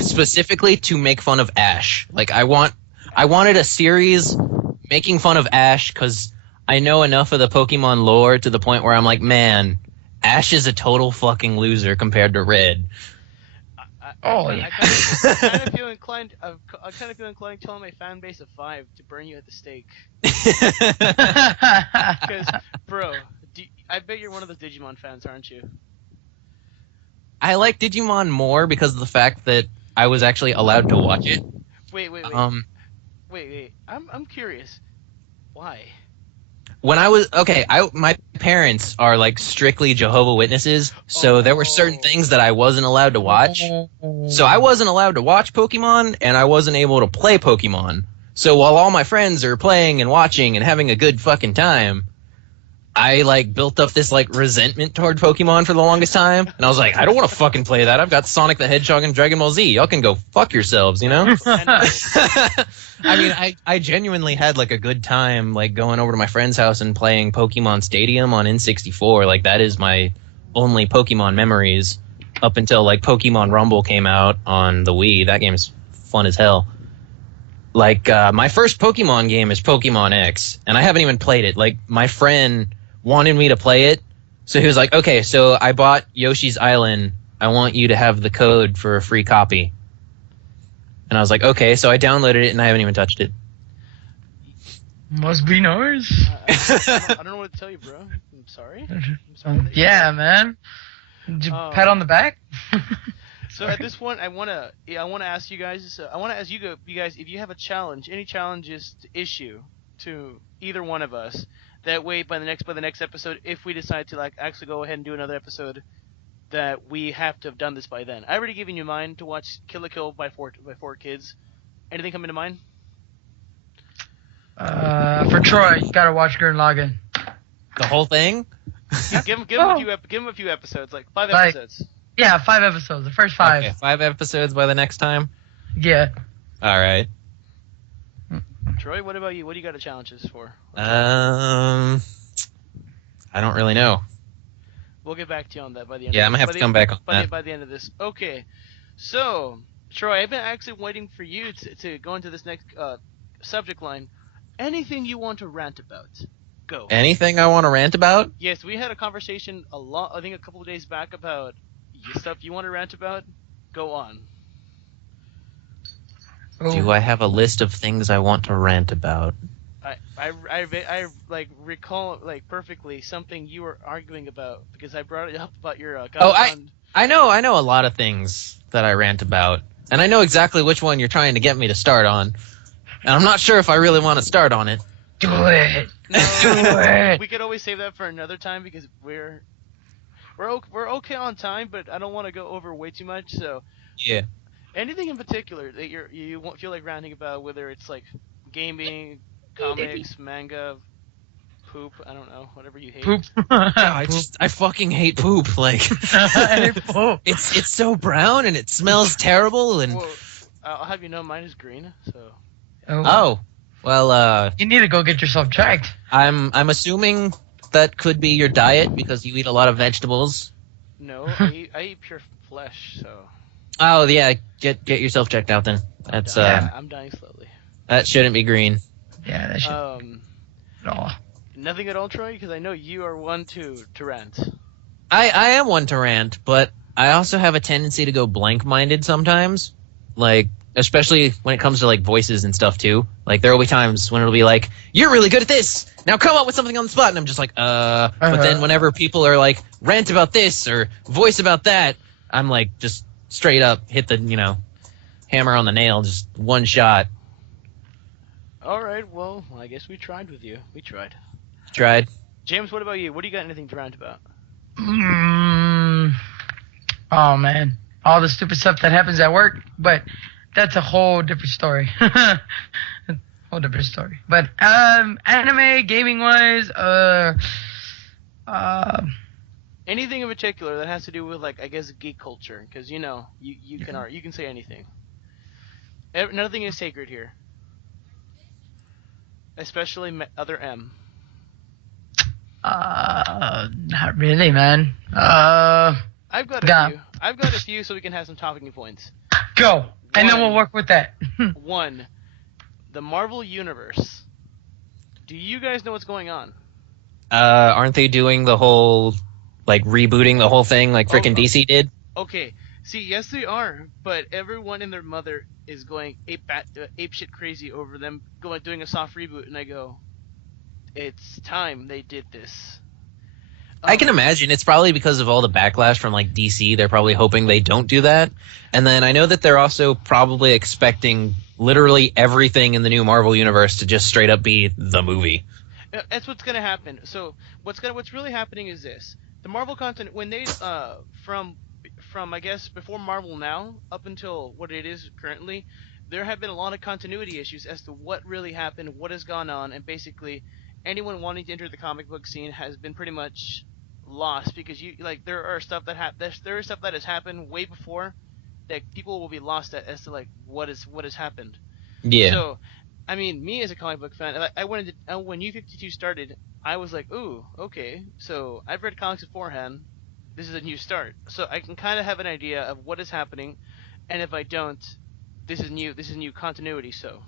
specifically to make fun of Ash. Like I wanted a series making fun of Ash because I know enough of the Pokemon lore to the point where I'm like, man, Ash is a total fucking loser compared to Red. I kind of feel inclined. I kind of feel inclined telling my fan base of 5 to burn you at the stake. Because, bro, I bet you're one of those Digimon fans, aren't you? I like Digimon more because of the fact that I was actually allowed to watch it. Wait. Wait. I'm curious. Why? when I was my parents are like strictly Jehovah's Witnesses, so there were certain things that I wasn't allowed to watch. So I wasn't allowed to watch Pokemon, and I wasn't able to play Pokemon. So while all my friends are playing and watching and having a good fucking time, I like built up this like resentment toward Pokemon for the longest time, and I was like, I don't want to fucking play that. I've got Sonic the Hedgehog and Dragon Ball Z. Y'all can go fuck yourselves, you know? I mean, I genuinely had like a good time like going over to my friend's house and playing Pokemon Stadium on N64. Like that is my only Pokemon memories up until like Pokemon Rumble came out on the Wii. That game is fun as hell. Like my first Pokemon game is Pokemon X, and I haven't even played it. Like my friend wanted me to play it, so he was like, okay, so I bought Yoshi's Island. I want you to have the code for a free copy. And I was like, okay, so I downloaded it and I haven't even touched it. Must be nice. I don't know what to tell you, bro. I'm sorry. Yeah, man. Did you pat on the back? So at this point, I wanna ask you guys. You guys, if you have a challenge, any challenges to issue to either one of us. That way, by the next episode, if we decide to like actually go ahead and do another episode, that we have to have done this by then. I already given you mine to watch Kill la Kill by four kids. Anything coming to mind? For Troy, you gotta watch Gurren Lagann. The whole thing? Yeah, give him a few episodes, like 5 episodes. Yeah, 5 episodes. The first 5. Okay, 5 episodes by the next time? Yeah. All right. Troy, what about you? What do you got a challenges for? I don't really know. We'll get back to you on that by the end. Yeah, I'm gonna have to come back on that by the end of this. Okay, so Troy, I've been actually waiting for you to go into this next subject line. Anything you want to rant about, go. Anything I want to rant about? Yes, we had a conversation I think a couple of days back about stuff you want to rant about. Go on. Do I have a list of things I want to rant about? I like recall like perfectly something you were arguing about because I brought it up about your I know a lot of things that I rant about, and I know exactly which one you're trying to get me to start on, and I'm not sure if I really want to start on it. Do it. No, Do it. we could always save that for another time because we're okay on time, but I don't want to go over way too much. So yeah. Anything in particular that you won't feel like ranting about, whether it's like gaming, comics, manga, poop, I don't know, whatever you hate. Poop. I fucking hate poop. Like it's so brown and it smells terrible and Well, I'll have you know mine is green, so. Oh. Well, you need to go get yourself checked. I'm assuming that could be your diet because you eat a lot of vegetables. No, I eat pure flesh, so. Oh yeah, get yourself checked out then. That's I'm dying slowly. That shouldn't be green. Yeah, that should. At all. Nothing at all, Troy, because I know you are one to rant. I am one to rant, but I also have a tendency to go blank-minded sometimes. Like, especially when it comes to like voices and stuff too. Like there will be times when it'll be like, "You're really good at this. Now come up with something on the spot," and I'm just like, But then whenever people are like, "Rant about this" or "Voice about that," I'm like, just straight up hit the hammer on the nail, just one shot. All right, well, I guess we tried with you. We tried. James, what about you? What do you got? Anything to rant about? Oh man, all the stupid stuff that happens at work, but that's a whole different story. But anime, gaming wise, anything in particular that has to do with like I guess geek culture, because you can say anything. Nothing is sacred here, especially other M. Not really, man. I've got a few, so we can have some talking points. Go, and then we'll work with that. 1, the Marvel Universe. Do you guys know what's going on? Aren't they doing the whole like rebooting the whole thing like frickin' DC did? Okay. See, yes they are, but everyone and their mother is going ape shit crazy over them doing a soft reboot, and I go, it's time they did this. I can imagine it's probably because of all the backlash from like DC. They're probably hoping they don't do that. And then I know that they're also probably expecting literally everything in the new Marvel universe to just straight up be the movie. That's what's gonna happen. So what's really happening is this: the Marvel content when they from I guess before Marvel now up until what it is currently, there have been a lot of continuity issues as to what really happened, what has gone on, and basically anyone wanting to enter the comic book scene has been pretty much lost because you like there are stuff that there is stuff that has happened way before that people will be lost at as to like what has happened. Yeah. So, I mean, me as a comic book fan, I wanted to, when U52 started, I was like, ooh, okay, so I've read comics beforehand. This is a new start, so I can kind of have an idea of what is happening, and if I don't, this is new. This is new continuity. So,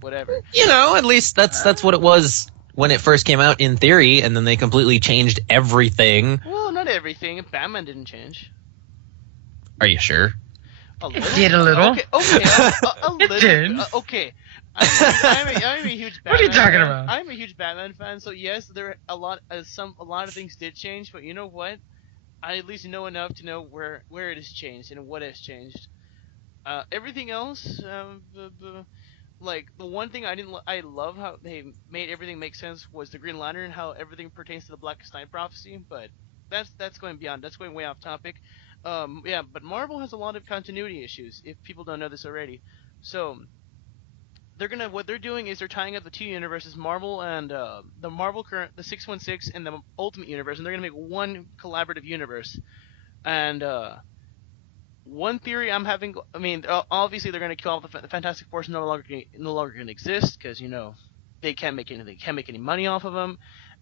whatever. At least that's what it was when it first came out in theory, and then they completely changed everything. Well, not everything. Batman didn't change. Are you sure? A It did a little. Okay, a It little. did. Okay. I'm a huge Batman What are you talking fan. about? I'm a huge Batman fan, so yes, there a lot of things did change, but you know what? I at least know enough to know where it has changed and what has changed. Everything else, like the one thing I love how they made everything make sense was the Green Lantern, how everything pertains to the Blackest Night prophecy. But that's going beyond. That's going way off topic. Yeah, but Marvel has a lot of continuity issues. If people don't know this already, so what they're doing is they're tying up the two universes, Marvel and the 616 and the Ultimate Universe, and they're gonna make one collaborative universe. And one theory I'm having, I mean, obviously they're gonna kill off the Fantastic Four, no longer gonna exist because they can't make any money off of them.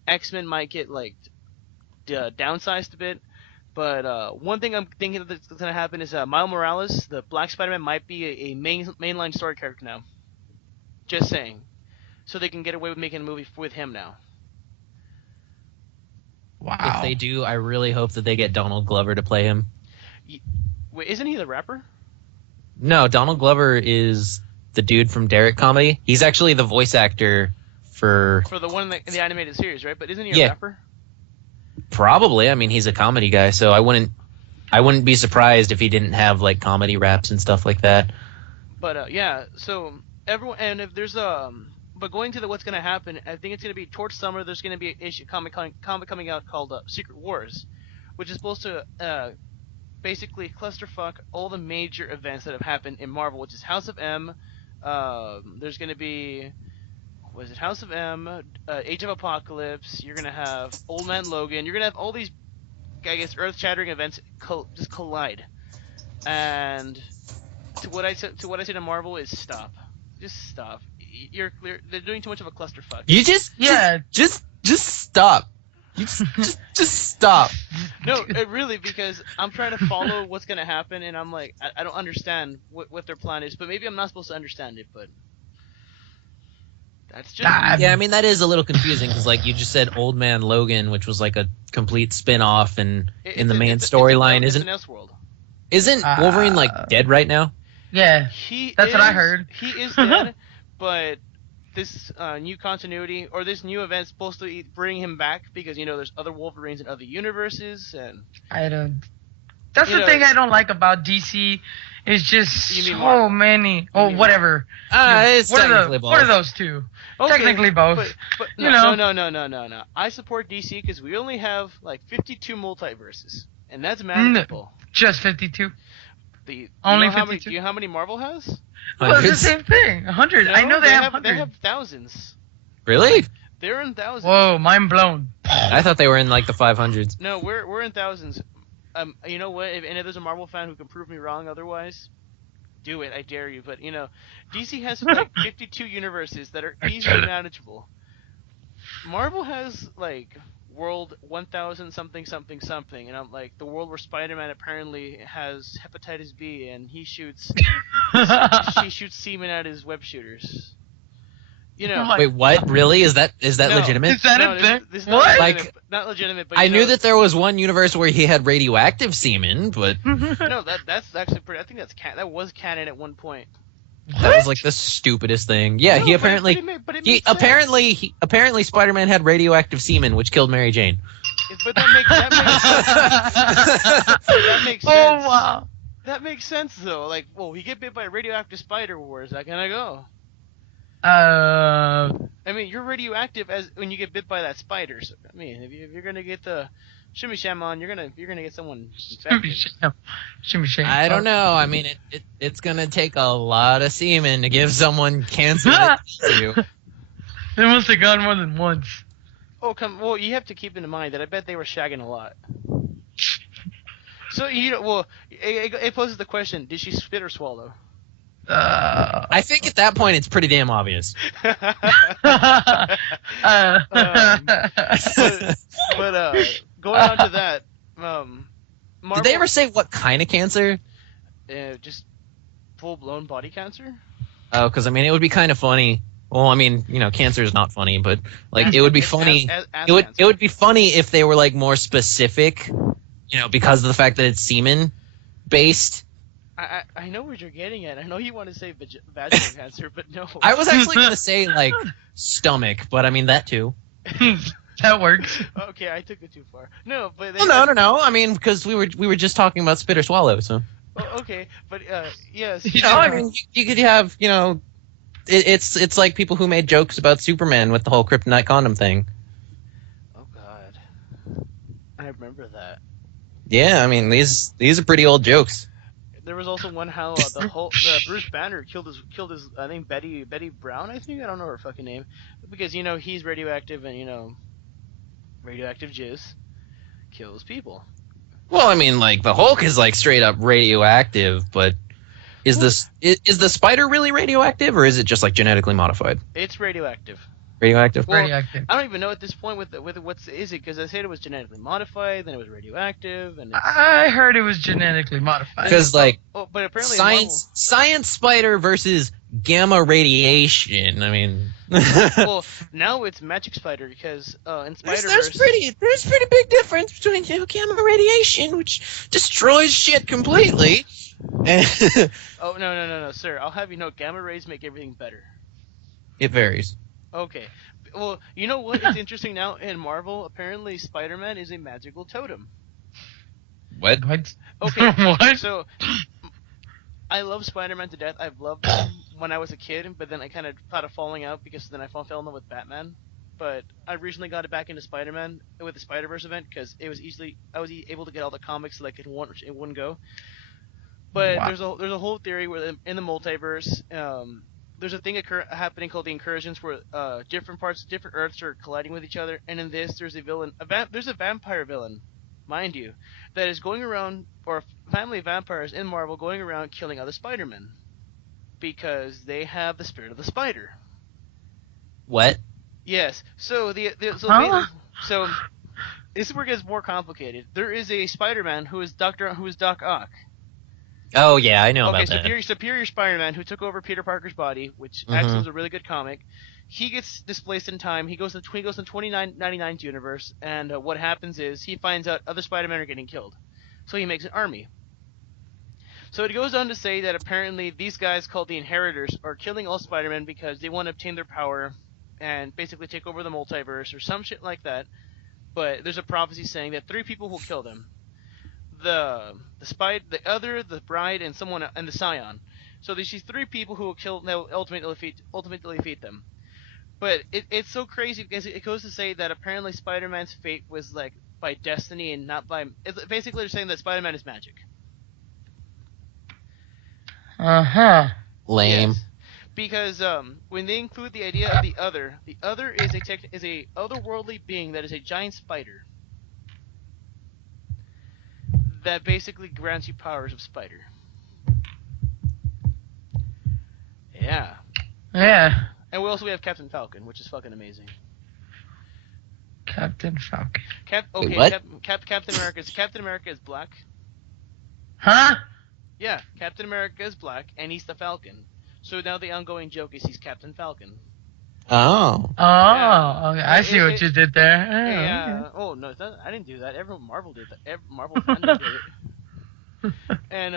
X-Men might get like downsized a bit. But one thing I'm thinking that's gonna happen is Miles Morales, the Black Spider-Man, might be a mainline story character now. Just saying. So they can get away with making a movie with him now. Wow. If they do, I really hope that they get Donald Glover to play him. Wait, isn't he the rapper? No, Donald Glover is the dude from Derek Comedy. He's actually the voice actor for the one in the animated series, right? But isn't he a rapper? Probably. I mean, he's a comedy guy, so I wouldn't be surprised if he didn't have like comedy raps and stuff like that. But yeah, so everyone, and if there's but going to what's gonna happen, I think it's gonna be towards summer. There's gonna be an comic coming out called Secret Wars, which is supposed to basically clusterfuck all the major events that have happened in Marvel, which is House of M. There's gonna be House of M, Age of Apocalypse. You're gonna have Old Man Logan. You're gonna have all these, I guess, earth-shattering events just collide. And to what I said to Marvel is stop. Just stop. You're clear. They're doing too much of a clusterfuck. You just stop. You just stop. No, really, because I'm trying to follow what's gonna happen, and I'm like, I don't understand what their plan is. But maybe I'm not supposed to understand it. But that's just yeah. I mean, that is a little confusing because, like, you just said Old Man Logan, which was like a complete spin-off, and in the main storyline, isn't Wolverine like dead right now? Yeah, that's what I heard. He is dead, but this new continuity or this new event is supposed to bring him back because there's other Wolverines in other universes, and I don't. That's the thing I don't like about DC. It's just so many. Oh, whatever. It's technically both. What are those two? Okay, technically both. But no. I support DC because we only have like 52 multiverses, and that's manageable. Just 52. Only 52. Do you know how many Marvel has? Well, it's the same thing. 100. No, I know they have 100. They have thousands. Really? They're in thousands. Whoa, mind blown. I thought they were in like the 500s. No, we're in thousands. You know what? If there's a Marvel fan who can prove me wrong otherwise, do it. I dare you. But DC has like 52 universes that are easily manageable. Marvel has like world 1000 something, and I'm like the world where Spider-Man apparently has hepatitis B and he shoots semen at his web shooters. Wait, what? Really? Is that legitimate? Is that a thing? This what? Like, not legitimate. But I knew that there was one universe where he had radioactive semen, but no, that's actually pretty. I think that was canon at one point. That was like the stupidest thing. Yeah, he apparently apparently Spider-Man had radioactive semen, which killed Mary Jane. But that makes sense. Oh wow. That makes sense though. Like, whoa, he get bit by a radioactive spider. Where is that gonna go? I mean, you're radioactive as when you get bit by that spider. So, I mean, if you're gonna get the shimmy sham on, you're gonna get someone infected. Shimmy sham. I don't know. I mean, it's gonna take a lot of semen to give someone cancer. that kills you. They must have gone more than once. Oh, well, you have to keep in mind that I bet they were shagging a lot. So it poses the question: did she spit or swallow? I think at that point it's pretty damn obvious. But going on to that, Marvel, Did they ever say what kind of cancer? just full-blown body cancer? Oh, because I mean, it would be kind of funny. Well, I mean, cancer is not funny, but like it would be funny. It would be funny if they were like more specific, because of the fact that it's semen based. I know what you're getting at. I know you want to say vaginal cancer, but no. I was actually going to say like stomach, but I mean that too. That works. Okay, I took it too far. No, but No. I mean, because we were just talking about spit or swallow, so. Oh, okay, but yes. I mean, you could have, it's like people who made jokes about Superman with the whole kryptonite condom thing. Oh God, I remember that. Yeah, I mean these are pretty old jokes. There was also one how Bruce Banner killed his I think Betty Brown, I don't know her fucking name, because he's radioactive and radioactive jizz kills people. Well, I mean, like the Hulk is like straight up radioactive, but is the spider really radioactive, or is it just like genetically modified? It's radioactive. Radioactive. Well, Radioactive. I don't even know at this point with what's is it, because I said it was genetically modified, then it was radioactive, and I heard it was genetically modified. Because like but apparently science spider versus gamma radiation. I mean, well, now it's magic spider because in Spider-Verse there's pretty big difference between gamma radiation, which destroys shit completely. Oh no, sir! I'll have you know, gamma rays make everything better. It varies. Okay, well, you know what? It's interesting now in Marvel. Apparently, Spider-Man is a magical totem. What? Okay, What? so I love Spider-Man to death. I've loved him when I was a kid, but then I kind of thought of falling out because then I fell in love with Batman. But I recently got back into Spider-Man with the Spider-Verse event because I was able to get all the comics like in one go. But Wow. there's a whole theory where in the multiverse, there's a thing happening called the incursions where different Earths are colliding with each other, and in this there's a villain, there's a vampire villain, mind you, that is going around, or a family of vampires in Marvel going around killing other Spider-Men because they have the spirit of the spider. What? Yes. So Huh? so this is where it gets more complicated. There is a Spider-Man who is Doc Ock. Oh yeah, I know about that. Superior Spider-Man who took over Peter Parker's body, which actually is a really good comic. He gets displaced in time. He goes to 2999's universe, and what happens is he finds out other Spider-Men are getting killed, so he makes an army. So it goes on to say that apparently these guys called the Inheritors are killing all Spider-Men because they want to obtain their power and basically take over the multiverse or some shit like that. But there's a prophecy saying that 3 people will kill them. The bride, and someone, and the Scion. So there's these 3 people who will kill. That will ultimately defeat them. But it's so crazy because it goes to say that apparently Spider-Man's fate was like by destiny and not by. Basically, they're saying that Spider-Man is magic. Lame. Yes. Because when they include the idea of the other is a otherworldly being that is a giant spider. That basically grants you powers of spider. Yeah. Yeah. And we have Captain Falcon, which is fucking amazing. Captain Falcon. Wait, what? Captain America is black. Huh? Yeah, Captain America is black, and he's the Falcon. So now the ongoing joke is he's Captain Falcon. Oh. Oh, Yeah. okay. I see what you did there. Yeah. Okay. Oh no, I didn't do that. Everyone Marvel did that. Marvel fandom did it. And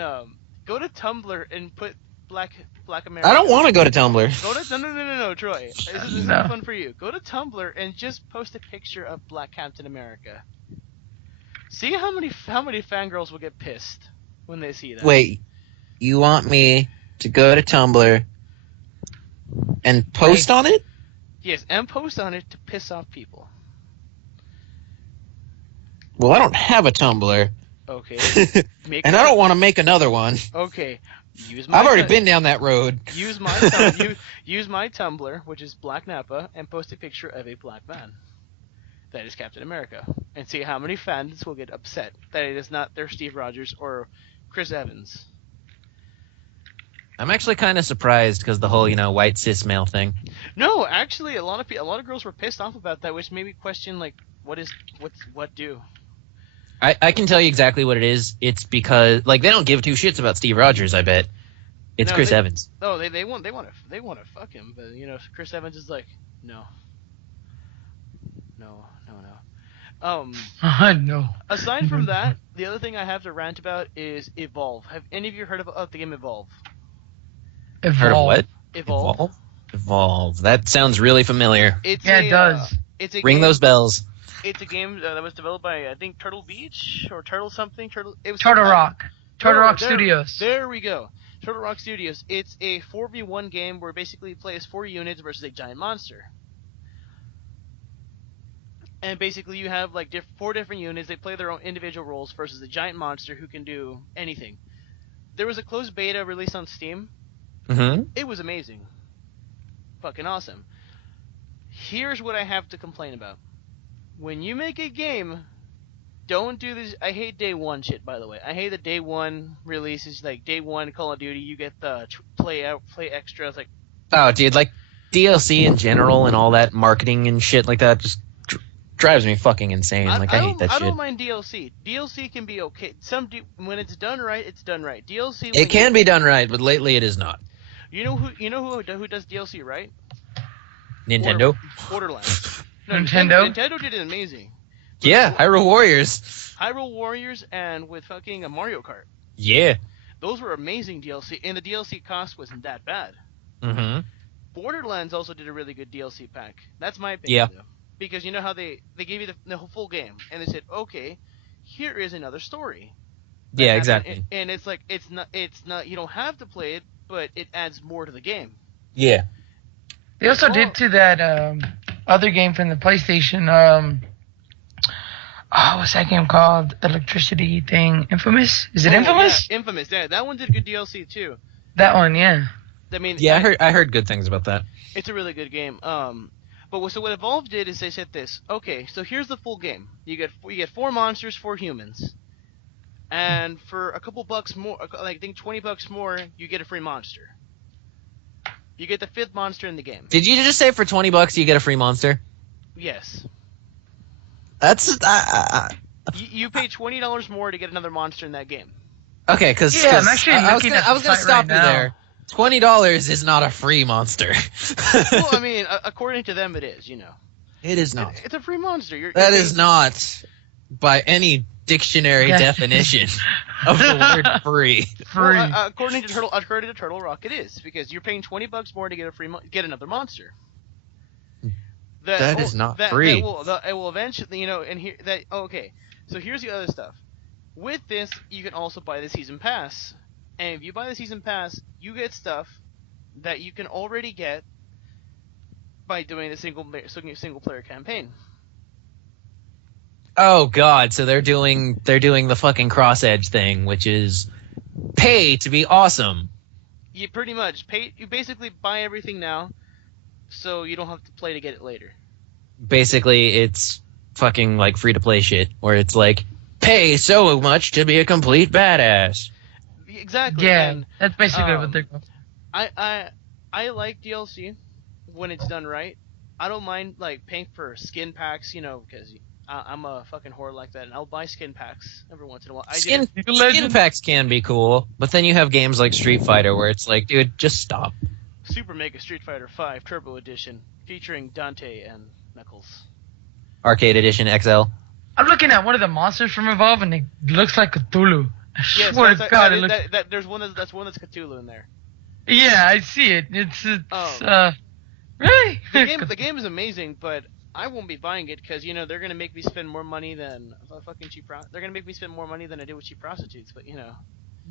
go to Tumblr and put Black America. I don't want to go to Tumblr. Go to no, Troy. This is No. fun for you. Go to Tumblr and just post a picture of Black Captain America. See how many fangirls will get pissed when they see that. Wait, you want me to go to Tumblr and post on it? Yes, and post on it to piss off people. Well, I don't have a Tumblr. Okay. And I don't want to make another one. Okay. I've already been down that road. Use my Tumblr, which is Black Nappa, and post a picture of a black man. That is Captain America. And see how many fans will get upset that it is not their Steve Rogers or Chris Evans. I'm actually kind of surprised because the whole, white cis male thing. No, actually, a lot of girls were pissed off about that, which made me question, like, what do? I can tell you exactly what it is. It's because, like, they don't give two shits about Steve Rogers, I bet. It's Chris Evans. Oh, they want to fuck him, but Chris Evans is like, no. No. Aside from that, the other thing I have to rant about is Evolve. Have any of you heard of the game Evolve? Heard of what? Evolve. Evolve. That sounds really familiar. It does. Ring those bells. It's a game that was developed by, I think, Turtle Beach or Turtle something. Turtle Rock. Turtle Rock Studios. There we go. Turtle Rock Studios. It's a 4v1 game where basically you play as 4 units versus a giant monster. And basically you have like 4 different units. They play their own individual roles versus a giant monster who can do anything. There was a closed beta released on Steam. Mm-hmm. It was amazing. Fucking awesome. Here's what I have to complain about. When you make a game, don't do this. I hate day one shit, by the way. I hate the day one releases, like day one Call of Duty. You get the play extras, like. Oh, dude, like DLC in general and all that marketing and shit like that just drives me fucking insane. I hate that shit. I don't mind DLC. DLC can be okay. When it's done right, it's done right. DLC. It can be done right, but lately it is not. You know who does DLC right? Nintendo. Borderlands. No, Nintendo. Nintendo did it amazing. Yeah, Hyrule Warriors. Hyrule Warriors and with fucking a Mario Kart. Yeah. Those were amazing DLC, and the DLC cost wasn't that bad. Mm-hmm. Borderlands also did a really good DLC pack. That's my opinion, Yeah. though. Because you know how they gave you the full game, and they said, okay, here is another story. Yeah, exactly. And it's like, it's not, you don't have to play it, but it adds more to the game. Yeah. They also did to that other game from the PlayStation. What's that game called? The electricity thing. Infamous? Is it Infamous? Yeah, Infamous. Yeah, that one did good DLC too. That one, yeah. I mean, yeah, I heard good things about that. It's a really good game. But what Evolve did is they said this. Okay, so here's the full game. You get 4 monsters, 4 humans, and for a couple bucks more, like I think $20 more, you get a free monster. You get the 5th monster in the game. Did you just say for $20 you get a free monster? Yes. That's You pay $20 more to get another monster in that game. okay. Because I'm actually I was looking at gonna the site stop right you now. there. $20 is not a free monster. Well, I mean, according to them, it is. It is not. It's a free monster. That is not, by any dictionary definition of the word free. Free. Well, according to Turtle Rock, it is because you're paying $20 more to get get another monster. That is not free. It will eventually, and here that. Okay, so here's the other stuff. With this, you can also buy the season pass, and if you buy the season pass, you get stuff that you can already get by doing the single player campaign. Oh god, so they're doing the fucking cross edge thing, which is pay to be awesome. You pretty much pay. You basically buy everything now, so you don't have to play to get it later. Basically, it's fucking like free to play shit, where it's like pay so much to be a complete badass. Exactly. Yeah, and, that's basically what they're going. I like DLC when it's done right. I don't mind like paying for skin packs, because I'm a fucking whore like that, and I'll buy skin packs every once in a while. Skin packs can be cool, but then you have games like Street Fighter where it's like, dude, just stop. Super Mega Street Fighter 5 Turbo Edition featuring Dante and Knuckles. Arcade Edition XL. I'm looking at one of the monsters from Evolve, and it looks like Cthulhu. I Yes, swear to God, it looks... there's one that's Cthulhu in there. Yeah, I see it. It's really? The game is amazing, but I won't be buying it because they're gonna make me spend more money than they're gonna make me spend more money than I did with cheap prostitutes. But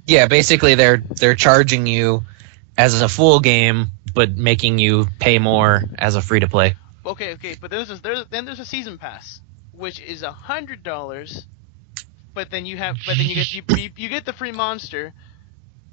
Yeah, basically they're charging you as a full game, but making you pay more as a free to play. Okay, but there's a season pass, which is $100, but then you get the free monster,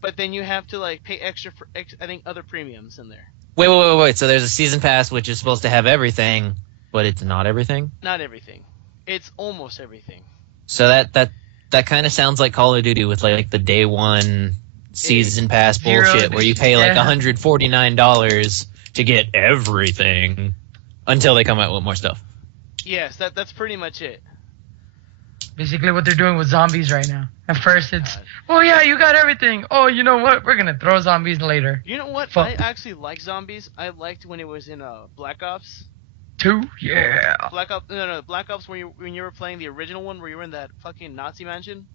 but then you have to like pay extra for I think other premiums in there. Wait. So there's a season pass which is supposed to have everything, but it's not everything? Not everything. It's almost everything. So that kind of sounds like Call of Duty with like the day one season pass bullshit where you pay like $149 to get everything until they come out with more stuff. Yes, that's pretty much it. Basically what they're doing with zombies right now. At first it's, oh yeah, you got everything. Oh, you know what? We're going to throw zombies later. You know what? I actually like zombies. I liked when it was in Black Ops. 2? Yeah. Black Ops when you were playing the original one where you were in that fucking Nazi mansion.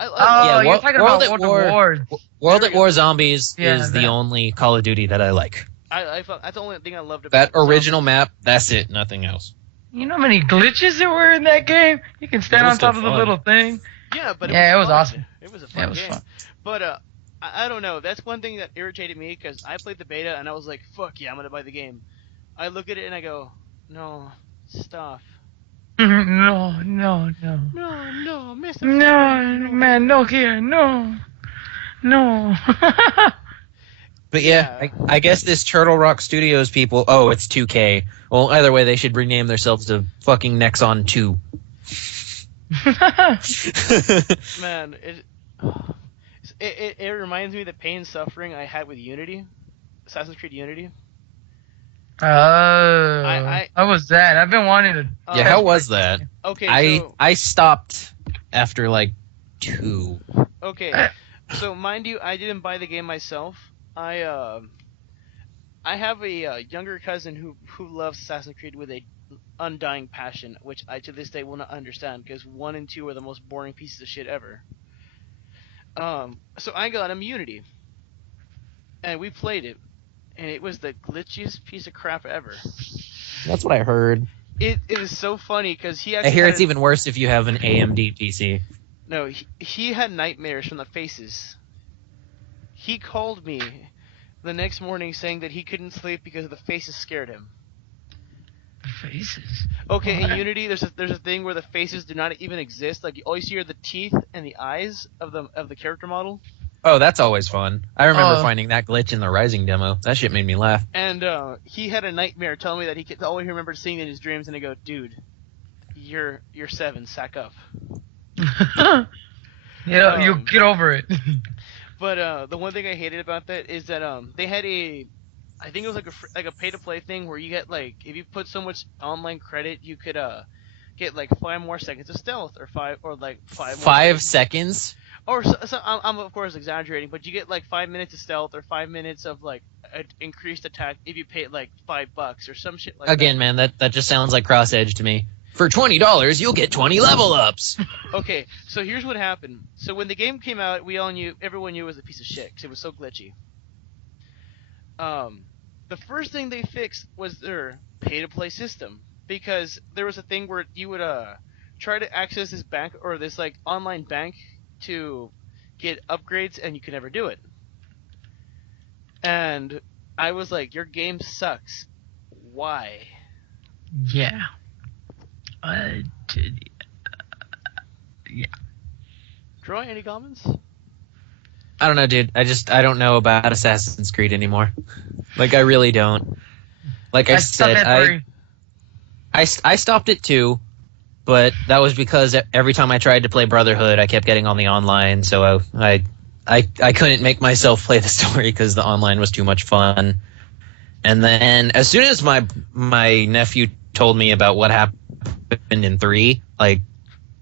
You're talking about World at War. World at War Zombies is the only Call of Duty that I like. I thought that's the only thing I loved that about original map. That's it, nothing else. You know how many glitches there were in that game? You can stand on top of the little thing. Yeah, but it was awesome. It was a fun game. Fun. But I don't know. That's one thing that irritated me because I played the beta and I was like, "Fuck yeah, I'm gonna buy the game." I look at it and I go, "No, stop." No, Mr. No, man, no here, no. But yeah, I guess this Turtle Rock Studios people. Oh, it's 2K. Well, either way, they should rename themselves to fucking Nexon 2. Man, it reminds me of the pain and suffering I had with Unity, Assassin's Creed Unity. How was that? I've been wanting to. Yeah, how was that? Okay, I stopped after like 2. Okay, so mind you, I didn't buy the game myself. I have a younger cousin who loves Assassin's Creed with a undying passion, which I to this day will not understand because 1 and 2 are the most boring pieces of shit ever. So I got him Unity, and we played it, and it was the glitchiest piece of crap ever. That's what I heard. It is so funny because he actually. I hear it's even worse if you have an AMD PC. No, he had nightmares from the faces. He called me the next morning saying that he couldn't sleep because the faces scared him. The faces? Okay, in Unity, there's a thing where the faces do not even exist. Like all you see are the teeth and the eyes of the character model. Oh, that's always fun. I remember finding that glitch in the Rising demo. That shit made me laugh. And he had a nightmare telling me that he all he remembered seeing in his dreams, and I go, dude, you're 7, sack up. Yeah, you get over it. But the one thing I hated about that is that they had I think it was like a pay to play thing where you get like if you put so much online credit you could get like 5 more seconds of stealth or 5 seconds. Or I'm of course exaggerating, but you get like 5 minutes of stealth or 5 minutes of like increased attack if you pay like $5 or some shit like that. Again, man, that just sounds like Cross Edge to me. For $20, you'll get 20 level ups. Okay, so here's what happened. So when the game came out, everyone knew it was a piece of shit because it was so glitchy. The first thing they fixed was their pay-to-play system because there was a thing where you would try to access this bank or this like online bank to get upgrades and you could never do it. And I was like, your game sucks. Why? Yeah. Yeah. Troy, any comments? I don't know, dude. I don't know about Assassin's Creed anymore. Like, I really don't. Like I said, I stopped at 2, but that was because every time I tried to play Brotherhood, I kept getting on the online, so I couldn't make myself play the story because the online was too much fun. And then as soon as my nephew told me about what happened in 3, like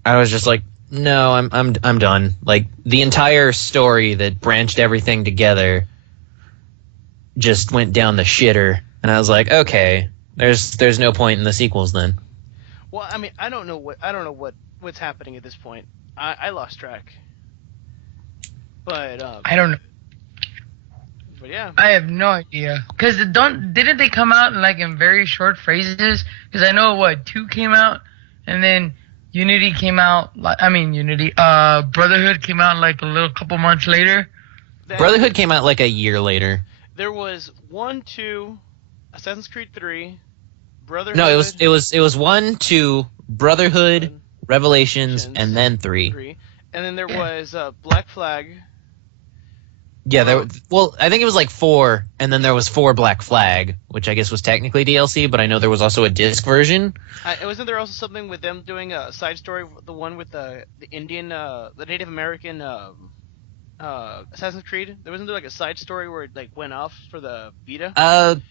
I was just like, no, I'm done. Like the entire story that branched everything together just went down the shitter, and I was like, okay, there's no point in the sequels then. Well, I mean, I don't know what's happening at this point. I lost track. But I don't know. But yeah, I have no idea. Cause didn't they come out like in very short phases? Cause I know 2 came out, and then Unity came out. Brotherhood came out like a couple months later. Brotherhood came out like a year later. There was 1, 2, Assassin's Creed 3, Brotherhood. No, it was 1, 2, Brotherhood, Revelations, and then 3. 3. And then there was Black Flag. Yeah, I think it was like 4, and then there was 4 Black Flag, which I guess was technically DLC, but I know there was also a disc version. Wasn't there also something with them doing a side story, the one with the Indian, the Native American Assassin's Creed? There wasn't there like a side story where it like went off for the Vita?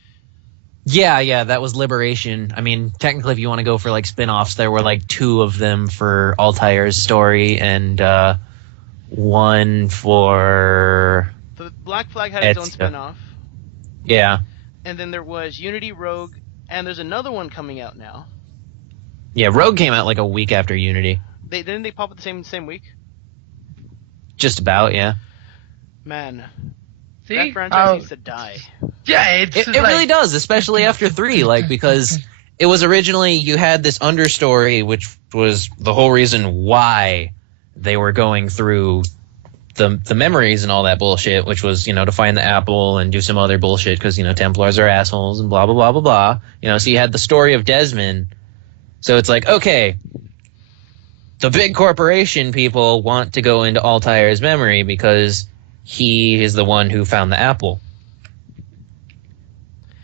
Yeah, that was Liberation. I mean, technically, if you want to go for like spin-offs, there were like 2 of them for Altair's story, and 1 for... The Black Flag had its own spin-off. Yeah. And then there was Unity Rogue, and there's another one coming out now. Yeah, Rogue came out like a week after Unity. Didn't they pop at the same week? Just about, yeah. Man, See? that franchise needs to die. Yeah, it really does, especially after 3, like, because it was originally, you had this understory, which was the whole reason why they were going through the memories and all that bullshit, which was, to find the apple and do some other bullshit because, Templars are assholes and blah, blah, blah, blah, blah. So you had the story of Desmond. So it's like, okay, the big corporation people want to go into Altair's memory because he is the one who found the apple.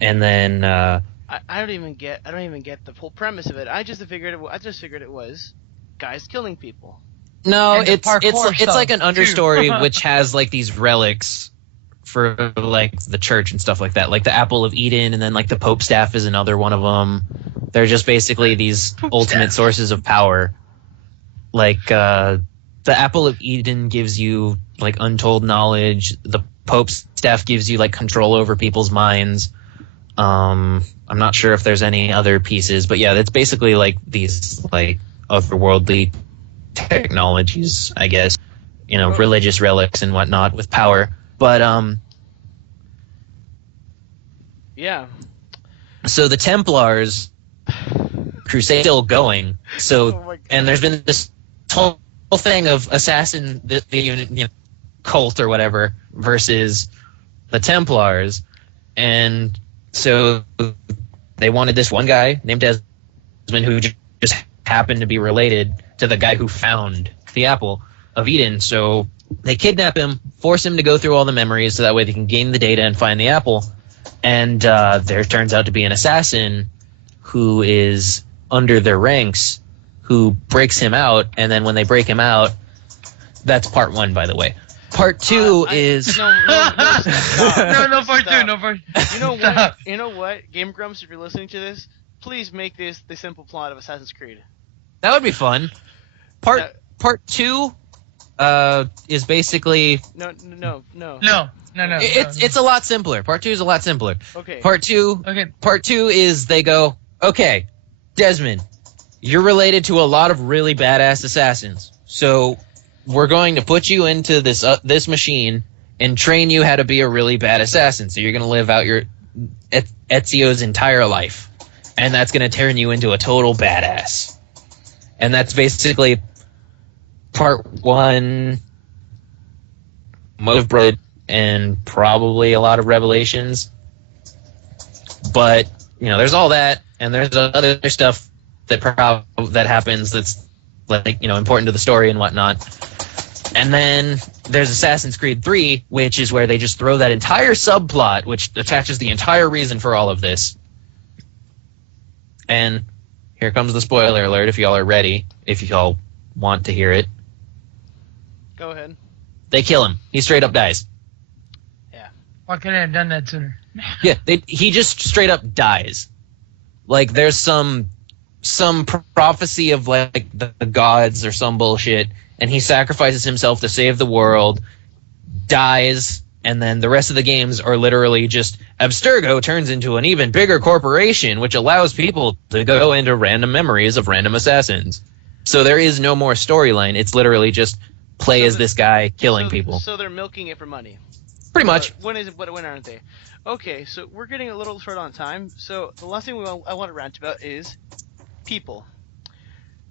And then I don't even get the whole premise of it. I just figured it was guys killing people. No, And it's parkour like an stuff, too. understory which has like these relics for like the church and stuff like that, like the Apple of Eden, and then like the Pope staff is another one of them. They're just basically these ultimate sources of power. Like the Apple of Eden gives you like untold knowledge. The Pope staff gives you like control over people's minds. I'm not sure if there's any other pieces, but yeah, that's basically like these like otherworldly technologies, I guess, religious relics and whatnot with power. But yeah. So the Templars crusade still going. So Oh my God. and there's been this whole thing of assassin the cult or whatever versus the Templars, and so they wanted this one guy named Desmond who just happened to be related to the guy who found the Apple of Eden. So they kidnap him, force him to go through all the memories so that way they can gain the data and find the apple. And there turns out to be an assassin who is under their ranks who breaks him out. And then when they break him out, that's part 1, by the way. Part 2 is... No, stop. No, part Stop. 2, no part. You know what? Game Grumps, if you're listening to this, please make this the simple plot of Assassin's Creed. That would be fun. Part 2 is basically... No. It's a lot simpler. Part 2 is a lot simpler. Okay. Part 2 is they go, okay, Desmond, you're related to a lot of really badass assassins. So we're going to put you into this machine and train you how to be a really bad assassin. So you're going to live out your Ezio's entire life. And that's going to turn you into a total badass. And that's basically part 1, Motive Bread, and probably a lot of Revelations. But, there's all that, and there's other stuff that happens that's, like, important to the story and whatnot. And then there's Assassin's Creed 3, which is where they just throw that entire subplot, which attaches the entire reason for all of this. And here comes the spoiler alert, if y'all are ready, if y'all want to hear it. Go ahead. They kill him. He straight up dies. Yeah. Why couldn't I have done that sooner? Yeah, he just straight up dies. Like, there's some prophecy of, like, the gods or some bullshit, and he sacrifices himself to save the world, dies, and then the rest of the games are literally just Abstergo turns into an even bigger corporation, which allows people to go into random memories of random assassins. So there is no more storyline. It's literally just play as this guy killing people. So they're milking it for money. Pretty much. When aren't they? Okay, so we're getting a little short on time. So the last thing I want to rant about is people.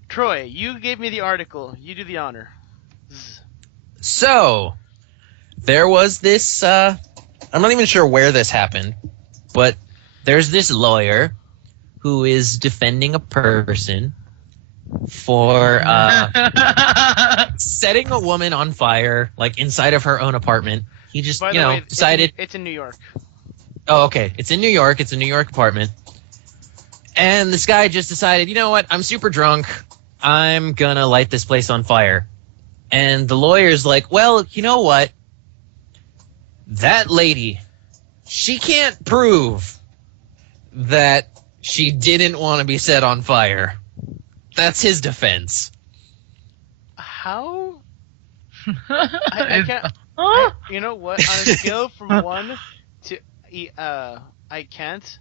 Troy, you gave me the article. You do the honor. So there was this, I'm not even sure where this happened, but there's this lawyer who is defending a person for setting a woman on fire, like inside of her own apartment. He just, By the way, decided. it's in New York. Oh, okay. It's in New York. It's a New York apartment. And this guy just decided, you know what? I'm super drunk. I'm gonna light this place on fire. And the lawyer's like, well, you know what? That lady, she can't prove that she didn't want to be set on fire. That's his defense. How? I can't. You know what? On a scale from 1 to I can't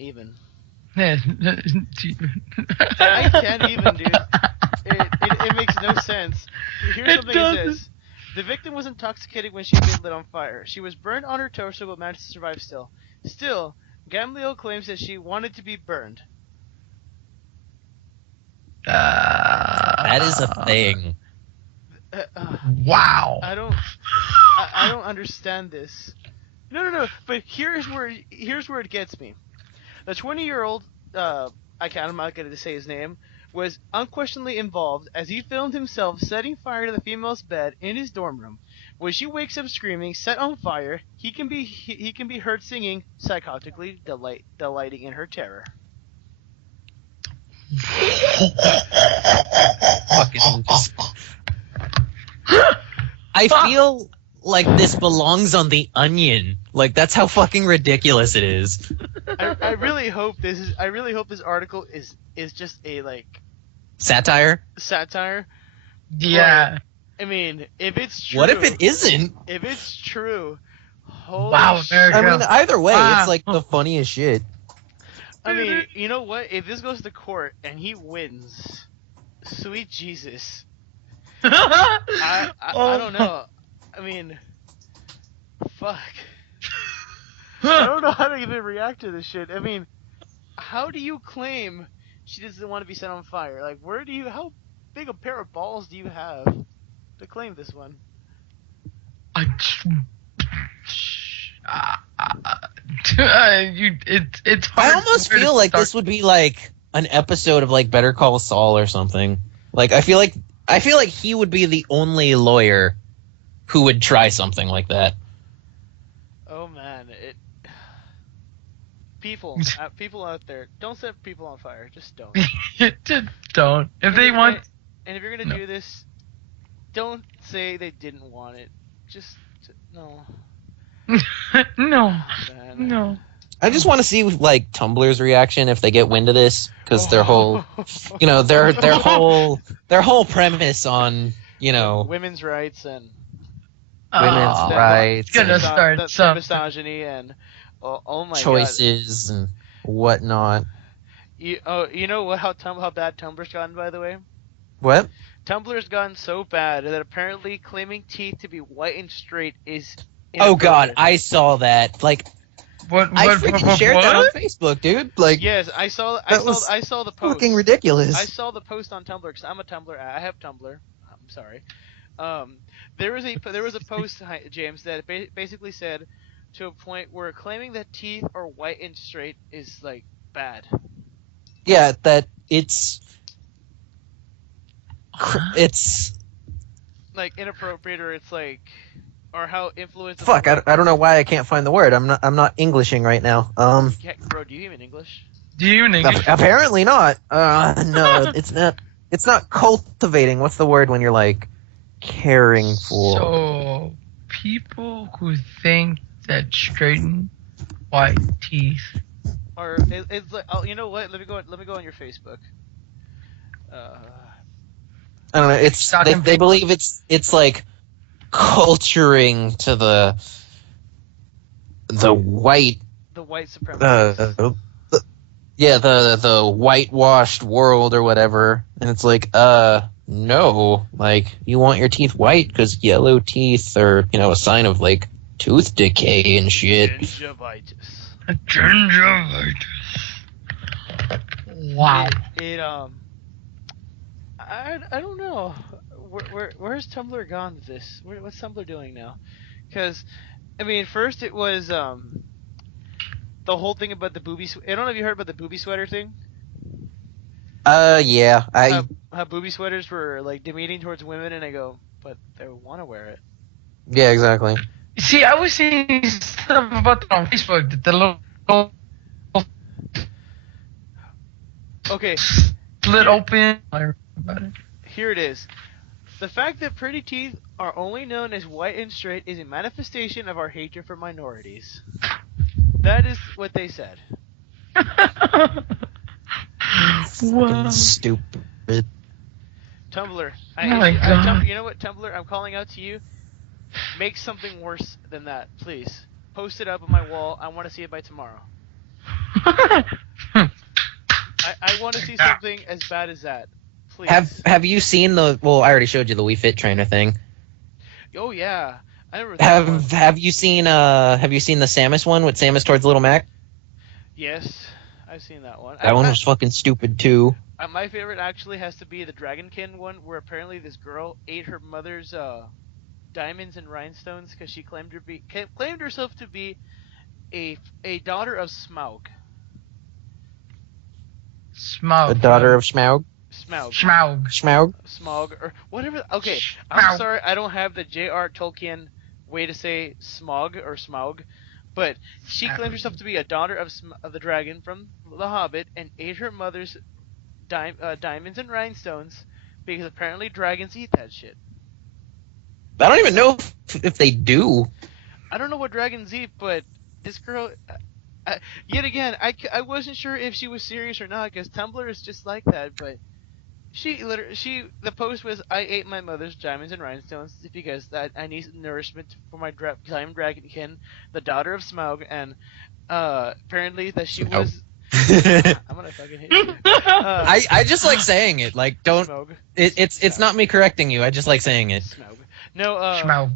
even. I can't even, dude. It makes no sense. Here's something it says. The victim was intoxicated when she was lit on fire. She was burned on her torso but managed to survive still. Still, Gamliel claims that she wanted to be burned. That is a thing. Wow. I don't understand this. No. But here's where it gets me. The 20-year-old, I'm not going to say his name, was unquestionably involved as he filmed himself setting fire to the female's bed in his dorm room. When she wakes up screaming, set on fire, he can be heard singing psychotically, delighting in her terror. I feel like this belongs on The Onion. Like, that's how fucking ridiculous it is. I really hope this article is just a Satire? satire. Yeah. I mean, if it's true. What if it isn't? If it's true, holy Wow, America. I mean, either way, Wow. it's like the funniest shit. I mean, you know what? If this goes to court and he wins, sweet Jesus. I don't know. I mean, fuck. I don't know how to even react to this shit. I mean, how do you claim she doesn't want to be set on fire? Like, how big a pair of balls do you have to claim this one? It's hard. I almost feel like this would be like an episode of like Better Call Saul or something. Like, I feel like he would be the only lawyer who would try something like that. Oh man, people out there, don't set people on fire. Just don't. Just don't. If they want. And if you're gonna do this, don't say they didn't want it. Just no. No. Man. No. I just want to see like Tumblr's reaction if they get wind of this, because their whole, their whole premise on women's rights and women's rights, Gonna and start the something. misogyny and oh my choices and whatnot. God. You know what? How bad Tumblr's gotten, by the way. What? Tumblr's gotten so bad that apparently claiming teeth to be white and straight is. Oh God, I saw that. Like, I freaking shared that on Facebook, dude. Like, yes, I saw the post. Fucking ridiculous. I saw the post on Tumblr because I'm a Tumblr. I have Tumblr. I'm sorry. There was a post, James, that basically said to a point where claiming that teeth are white and straight is like bad. Yeah, that it's like inappropriate, or it's like, or how influenced. Fuck, I don't know why I can't find the word. I'm not Englishing right now. Yeah, bro, do you even English? Do you even English? Apparently not. No, it's not. It's not cultivating. What's the word when you're like caring for? So people who think that straighten white teeth. Or it's like, oh, you know what? Let me go on your Facebook. I don't know. It's they believe it's like culturing to the white. The white supremacists. The whitewashed world or whatever, and it's like, no, like you want your teeth white because yellow teeth are, a sign of like tooth decay and shit. Gingivitis. Gingivitis. Wow. I don't know. Where's Tumblr gone with this? What's Tumblr doing now? Because, I mean, first it was the whole thing about the booby. I don't know if you heard about the booby sweater thing. Yeah. How booby sweaters were like demeaning towards women, and I go, but they want to wear it. Yeah, exactly. See, I was seeing stuff about that on Facebook. That the little Okay, split open. I read about it. here it is. The fact that pretty teeth are only known as white and straight is a manifestation of our hatred for minorities. That is what they said. Wow. Stupid. Tumblr. my God. You know what, Tumblr? I'm calling out to you. Make something worse than that, please. Post it up on my wall. I want to see it by tomorrow. I want to see something as bad as that. Please. Have you seen the? Well, I already showed you the Wii Fit trainer thing. Oh yeah, I remember. Have you seen the Samus one with Samus towards Little Mac? Yes, I've seen that one. That one was fucking stupid too. My favorite actually has to be the Dragonkin one, where apparently this girl ate her mother's diamonds and rhinestones because she claimed herself to be a daughter of Smaug. Smaug. The daughter of Smaug. Smaug or whatever. Okay, I'm Smaug. sorry, I don't have the J.R. Tolkien way to say Smaug or Smaug, but she claimed herself to be a daughter of the dragon from The Hobbit and ate her mother's diamonds and rhinestones because apparently dragons eat that shit. I don't even know if they do. I don't know what dragons eat, but this girl. Yet again, I wasn't sure if she was serious or not because Tumblr is just like that. But the post was, I ate my mother's diamonds and rhinestones because I need nourishment for my time dragonkin, the daughter of Smaug, and apparently that she Smaug. was. I'm gonna fucking hit you. I just like saying it. Like, don't. Smaug. It's not me correcting you. I just like saying it. Smaug. No. Smaug.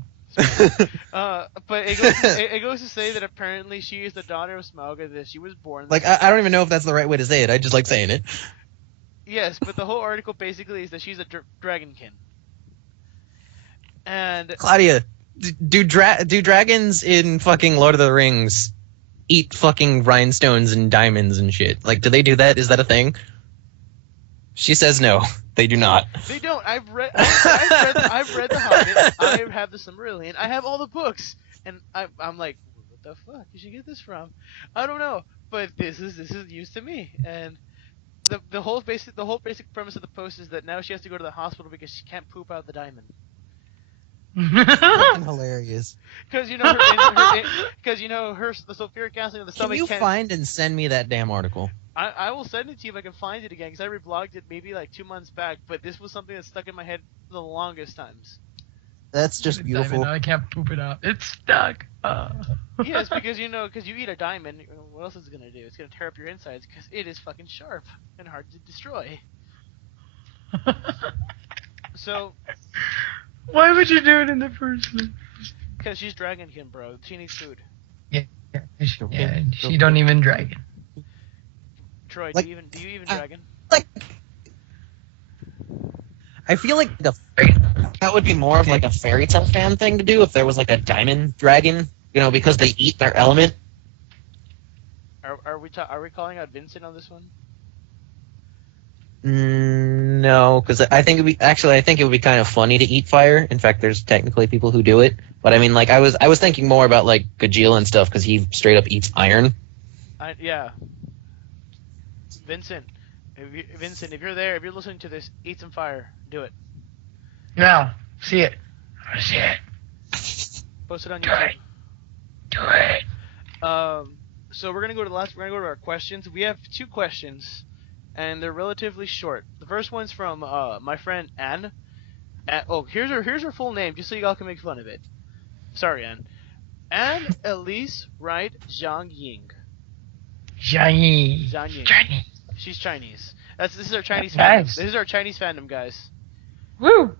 But it goes to say that apparently she is the daughter of Smaug and that she was born. Like, I don't even know if that's the right way to say it. I just like saying it. Yes, but the whole article basically is that she's a dragonkin. And Claudia, do dragons in fucking Lord of the Rings eat fucking rhinestones and diamonds and shit? Like, do they do that? Is that a thing? She says no. They do not. They don't. I've read The Hobbit. I have the Silmarillion. I have all the books, and I'm like, what the fuck did you get this from? I don't know, but this is news to me. And the whole basic premise of the post is that now she has to go to the hospital because she can't poop out the diamond. Fucking hilarious. Because the sulfuric acid in the Can stomach. you find and send me that damn article? I will send it to you if I can find it again, because I reblogged it maybe like 2 months back, but this was something that stuck in my head for the longest times. That's just beautiful. I can't poop it out. It's stuck. Yes, because you eat a diamond, what else is it going to do? It's going to tear up your insides, because it is fucking sharp and hard to destroy. So... Why would you do it in the first place? Because she's dragonkin, bro. She needs food. Yeah, she don't even dragon. Troy, Like, do you even dragon? Like, I feel like that would be more of like a fairy tale fan thing to do if there was like a diamond dragon, because they eat their element. Are we calling out Vincent on this one? No, because I think it would be kind of funny to eat fire. In fact, there's technically people who do it, but I mean, like, I was thinking more about like Gajeel and stuff because he straight up eats iron. Yeah. Vincent, if you're there, if you're listening to this, eat some fire. Do it. No, see it. I see it. Post it on Do YouTube. it. Do it. So we're gonna go to our questions. We have 2 questions, and they're relatively short. The first one's from my friend Anne. Here's her full name, just so y'all can make fun of it. Sorry, Anne. Anne Elise Wright Zhang Ying. Chinese. Zhang Ying. Chinese. She's Chinese. This is our Chinese Nice. fandom. This is our Chinese fandom, guys. Woo.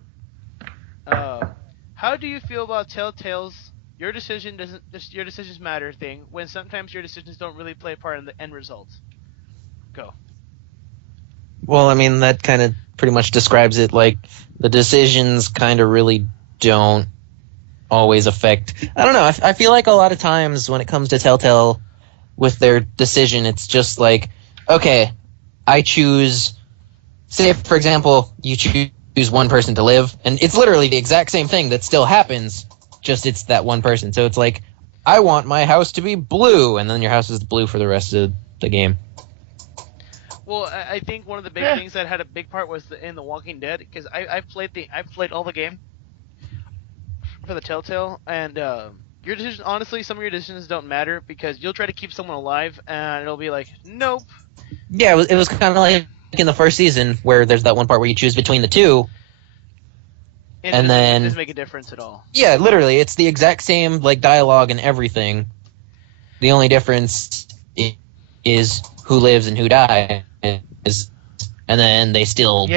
How do you feel about Telltale's your decisions matter thing when sometimes your decisions don't really play a part in the end result? Go. Well, I mean, that kind of pretty much describes it. Like, the decisions kind of really don't always affect. I don't know. I feel like a lot of times when it comes to Telltale, with their decision. It's just like, okay, I choose. Say, for example, you choose one person to live, and it's literally the exact same thing that still happens. Just it's that one person. So it's like, I want my house to be blue, and then your house is blue for the rest of the game. Well, I think one of the big things that had a big part was in The Walking Dead, because I've played all the game for the Telltale, and your decisions, honestly, some of your decisions don't matter because you'll try to keep someone alive, and it'll be like, nope. Yeah, it was kind of like in the first season where there's that one part where you choose between the two, and then it doesn't make a difference at all. Yeah, literally, it's the exact same like dialogue and everything. The only difference is who lives and who dies, and then they still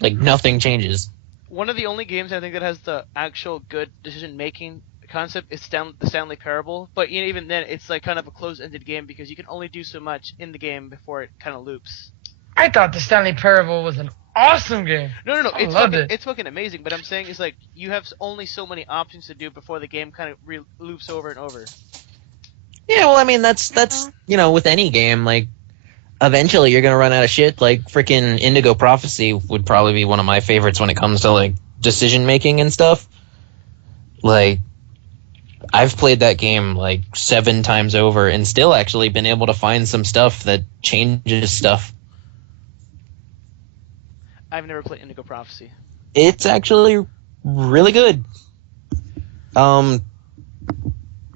like nothing changes. One of the only games I think that has the actual good decision making concept is the Stanley Parable, but even then it's like kind of a closed-ended game because you can only do so much in the game before it kind of loops. I thought the Stanley Parable was an awesome game. No, It's it's fucking amazing, but I'm saying it's like you have only so many options to do before the game kind of loops over and over. Yeah, well, I mean that's with any game, like eventually you're gonna run out of shit. Like freaking Indigo Prophecy would probably be one of my favorites when it comes to like decision making and stuff. Like I've played that game like 7 times over and still actually been able to find some stuff that changes stuff. I've never played Indigo Prophecy. It's actually really good.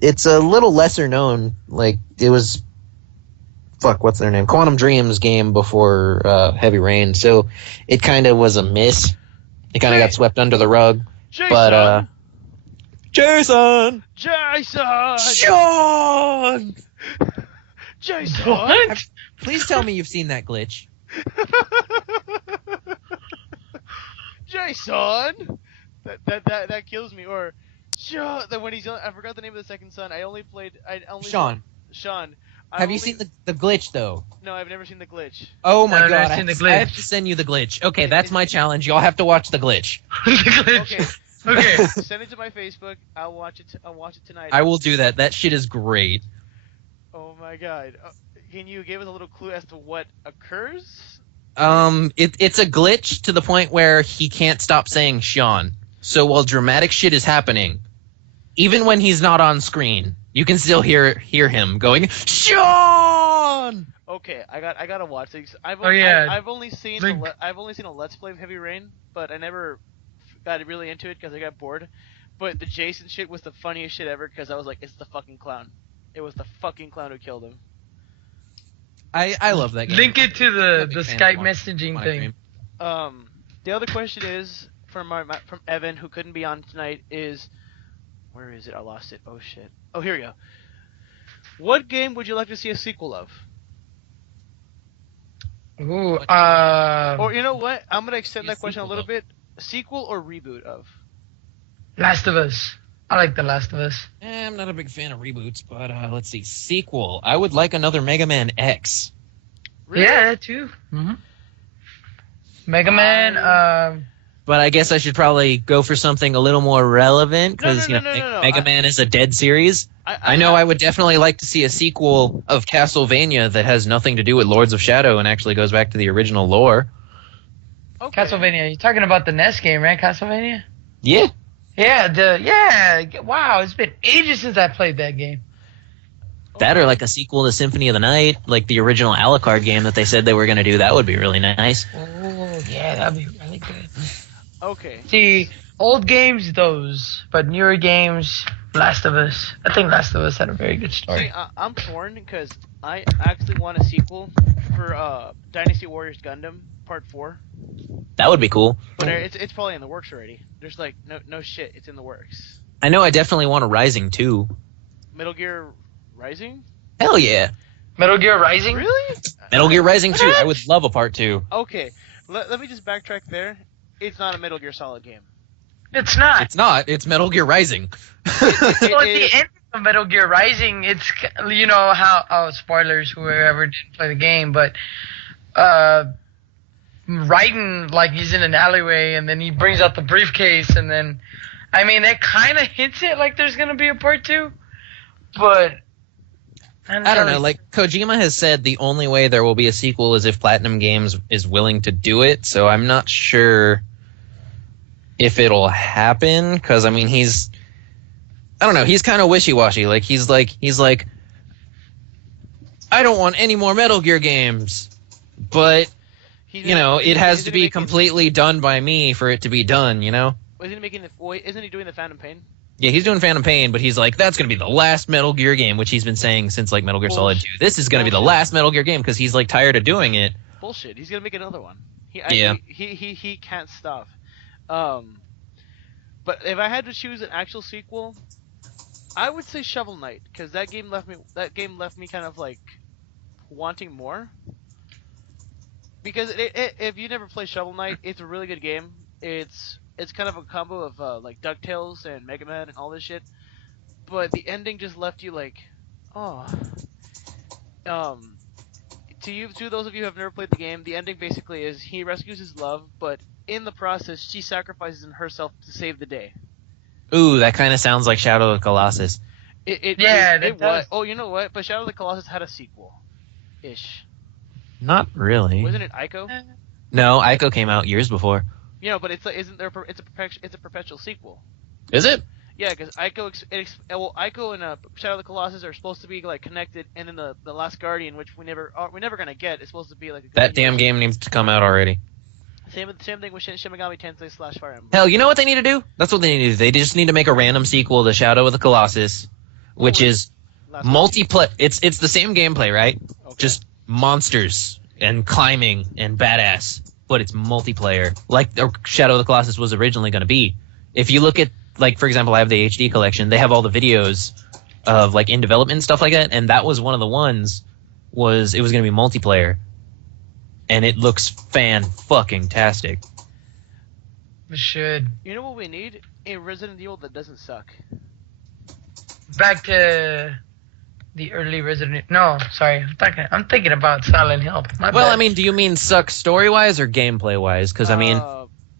It's a little lesser known. Like it was, what's their name? Quantum Dreams game before Heavy Rain. So it kind of was a miss. It kind of got Jason. swept under the rug. Jason! But Jason! Sean! Jason! What? Please tell me you've seen that glitch. Jason! That kills me. Or Sean. That when he's I forgot the name of the second son. Sean. Sean. Have you seen the glitch though? No, I've never seen the glitch. Oh my No, god! I've seen the glitch. I have to send you the glitch. Okay, that's my challenge. Y'all have to watch the glitch. The glitch. Okay. Send it to my Facebook. I'll watch it. I'll watch it tonight. I will do that. That shit is great. Oh my god. Can you give us a little clue as to what occurs? It's a glitch to the point where he can't stop saying Sean. So while dramatic shit is happening, even when he's not on screen, you can still hear him going Sean. Okay, I gotta watch these. I've only seen a Let's Play of Heavy Rain, but I never got really into it because I got bored. But the Jason shit was the funniest shit ever because I was like, it's the fucking clown. It was the fucking clown who killed him. I love that game. Link it to the Skype messaging thing. The other question is from Evan, who couldn't be on tonight, is where is it? I lost it. Oh shit. Oh, here we go. What game would you like to see a sequel of? Ooh, Or you know what? I'm gonna extend that question a little bit. Sequel or reboot of? Last of Us. I like The Last of Us. I'm not a big fan of reboots, but let's see. Sequel. I would like another Mega Man X. Really? Yeah, that too. Mm-hmm. Mega Man. But I guess I should probably go for something a little more relevant because No. Mega Man is a dead series. I know I would definitely like to see a sequel of Castlevania that has nothing to do with Lords of Shadow and actually goes back to the original lore. Okay. Castlevania. You're talking about the NES game, right? Castlevania. Yeah. Yeah. Wow, it's been ages since I played that game. That or like a sequel to Symphony of the Night, like the original Alucard game that they said they were going to do. That would be really nice. Oh, yeah, that'd be really good. Okay. See, old games, those, but newer games, Last of Us. I think Last of Us had a very good story. See, I'm torn because I actually want a sequel for Dynasty Warriors Gundam Part 4. That would be cool. But it's probably in the works already. There's like no shit, it's in the works. I know I definitely want a Rising 2. Metal Gear Rising? Hell yeah. Metal Gear Rising? Really? Metal Gear Rising 2. I would love a part 2. Okay, let me just backtrack there. It's not a Metal Gear Solid game. It's not. It's not. It's Metal Gear Rising. So at the end of Metal Gear Rising, it's, you know how, spoilers, whoever didn't play the game, but Raiden, like, he's in an alleyway, and then he brings out the briefcase, and then, I mean, that kind of hints it like there's going to be a part 2, but I don't know. Like Kojima has said, the only way there will be a sequel is if Platinum Games is willing to do it. So I'm not sure if it'll happen. Because I mean, I don't know. He's kind of wishy-washy. Like he's like, I don't want any more Metal Gear games, but it has to be completely done by me for it to be done. Isn't he doing the Phantom Pain? Yeah, he's doing Phantom Pain, but he's like, that's going to be the last Metal Gear game, which he's been saying since like Metal Gear Solid 2. This is going to be the last Metal Gear game because he's like tired of doing it. Bullshit. He's going to make another one. He can't stop. But if I had to choose an actual sequel, I would say Shovel Knight, because that game left me kind of like wanting more. Because if you never play Shovel Knight, it's a really good game. It's kind of a combo of like DuckTales and Mega Man and all this shit. But the ending just left you like, oh. To those of you who have never played the game, the ending basically is he rescues his love, but in the process, she sacrifices herself to save the day. Ooh, that kind of sounds like Shadow of the Colossus. It was. Oh, you know what? But Shadow of the Colossus had a sequel-ish. Not really. Wasn't it Ico? No, Ico came out years before. But it's a perpetual sequel. Is it? Yeah, because Ico and Shadow of the Colossus are supposed to be like connected, and then the Last Guardian, which we're never gonna get, is supposed to be like that damn game needs to come out already. Same thing with Shin Megami Tensei / Fire Emblem. Hell, you know what they need to do? That's what they need to do. They just need to make a random sequel to Shadow of the Colossus, which is multiplayer. It's the same gameplay, right? Okay. Just monsters and climbing and badass, but it's multiplayer, like Shadow of the Colossus was originally going to be. If you look at, like, for example, I have the HD collection. They have all the videos of like in development and stuff like that, and that was one of the ones. It was going to be multiplayer. And it looks fan-fucking-tastic. We should. You know what we need? A Resident Evil that doesn't suck. Back to the early Resident. No, sorry, I'm thinking about Silent Hill. My bad. I mean, do you mean suck story-wise or gameplay-wise? Because I mean,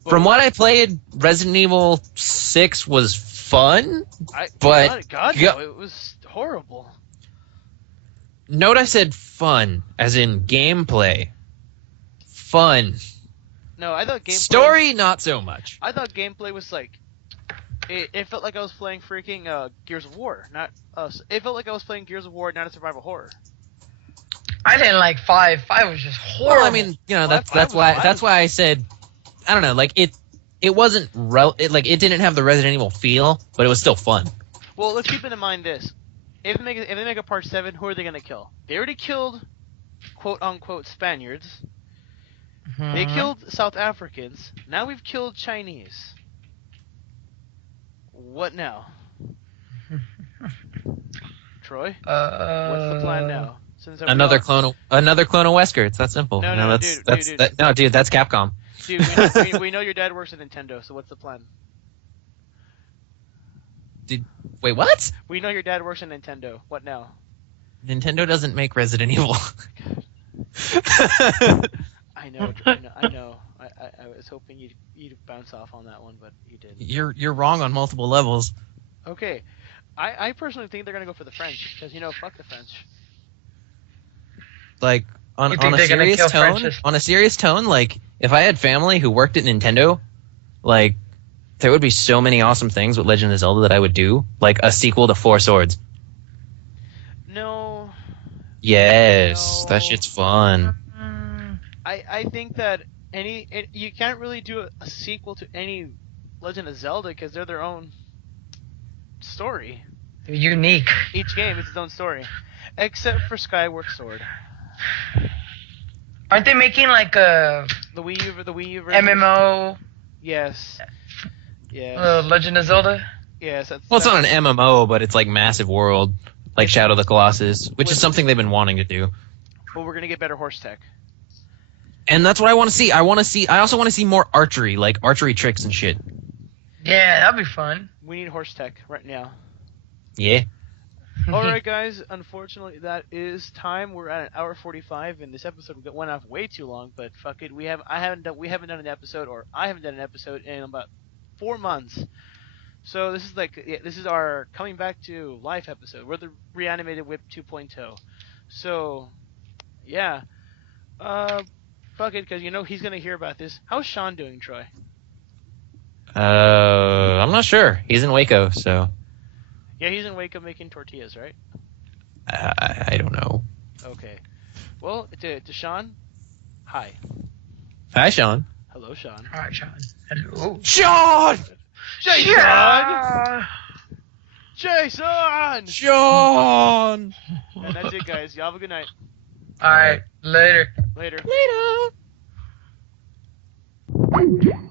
from what I played, Resident Evil 6 was fun, but no, it was horrible. Note I said fun, as in gameplay. Fun. No, I thought gameplay. Story, not so much. I thought gameplay was like, it felt like I was playing freaking Gears of War. It felt like I was playing Gears of War, not a survival horror. I didn't like 5. 5 was just horrible. Well, I mean, that's why I said, I don't know, like it wasn't it didn't have the Resident Evil feel, but it was still fun. Well, let's keep in mind this: if they make a part 7, who are they gonna kill? They already killed, quote unquote, Spaniards. Mm-hmm. They killed South Africans. Now we've killed Chinese. What now? Troy? What's the plan now? Another clone of Wesker. It's that simple. Dude, that's Capcom. Dude, we know your dad works at Nintendo, so what's the plan? Wait, what? We know your dad works at Nintendo. What now? Nintendo doesn't make Resident Evil. I know. I was hoping you'd bounce off on that one, but you didn't. You're wrong on multiple levels. Okay, I personally think they're gonna go for the French because fuck the French. Like on a serious tone, like if I had family who worked at Nintendo, like there would be so many awesome things with Legend of Zelda that I would do, like a sequel to Four Swords. No. Yes, that shit's fun. I think that you can't really do a sequel to any Legend of Zelda because they're their own story. They're unique. Each game is its own story, except for Skyward Sword. Aren't they making like a the Wii U version? MMO? Yes. Legend of Zelda. Yes. Well, it's not an MMO, but it's like massive world, like Shadow of the Colossus, which is something they've been wanting to do. But we're gonna get better horse tech. And that's what I want to see. I also want to see more archery, like archery tricks and shit. Yeah, that'd be fun. We need horse tech right now. Yeah. Alright guys, unfortunately that is time. We're at 1:45 and this episode went off way too long, but fuck it. I haven't done an episode in about 4 months. So this is this is our coming back to life episode. We're the reanimated WIP 2.0. So yeah, uh, fuck it, because he's gonna hear about this. How's Sean doing, Troy? I'm not sure. He's in Waco, so Yeah, he's in Waco making tortillas, right? I don't know. Okay. Well, to Sean, hi. Hi, Sean. Hello, Sean. All right, Sean. Hello. Sean! Jason! Yeah. Jason! Sean! And that's it, guys. Y'all have a good night. All right. Later. Later. Later.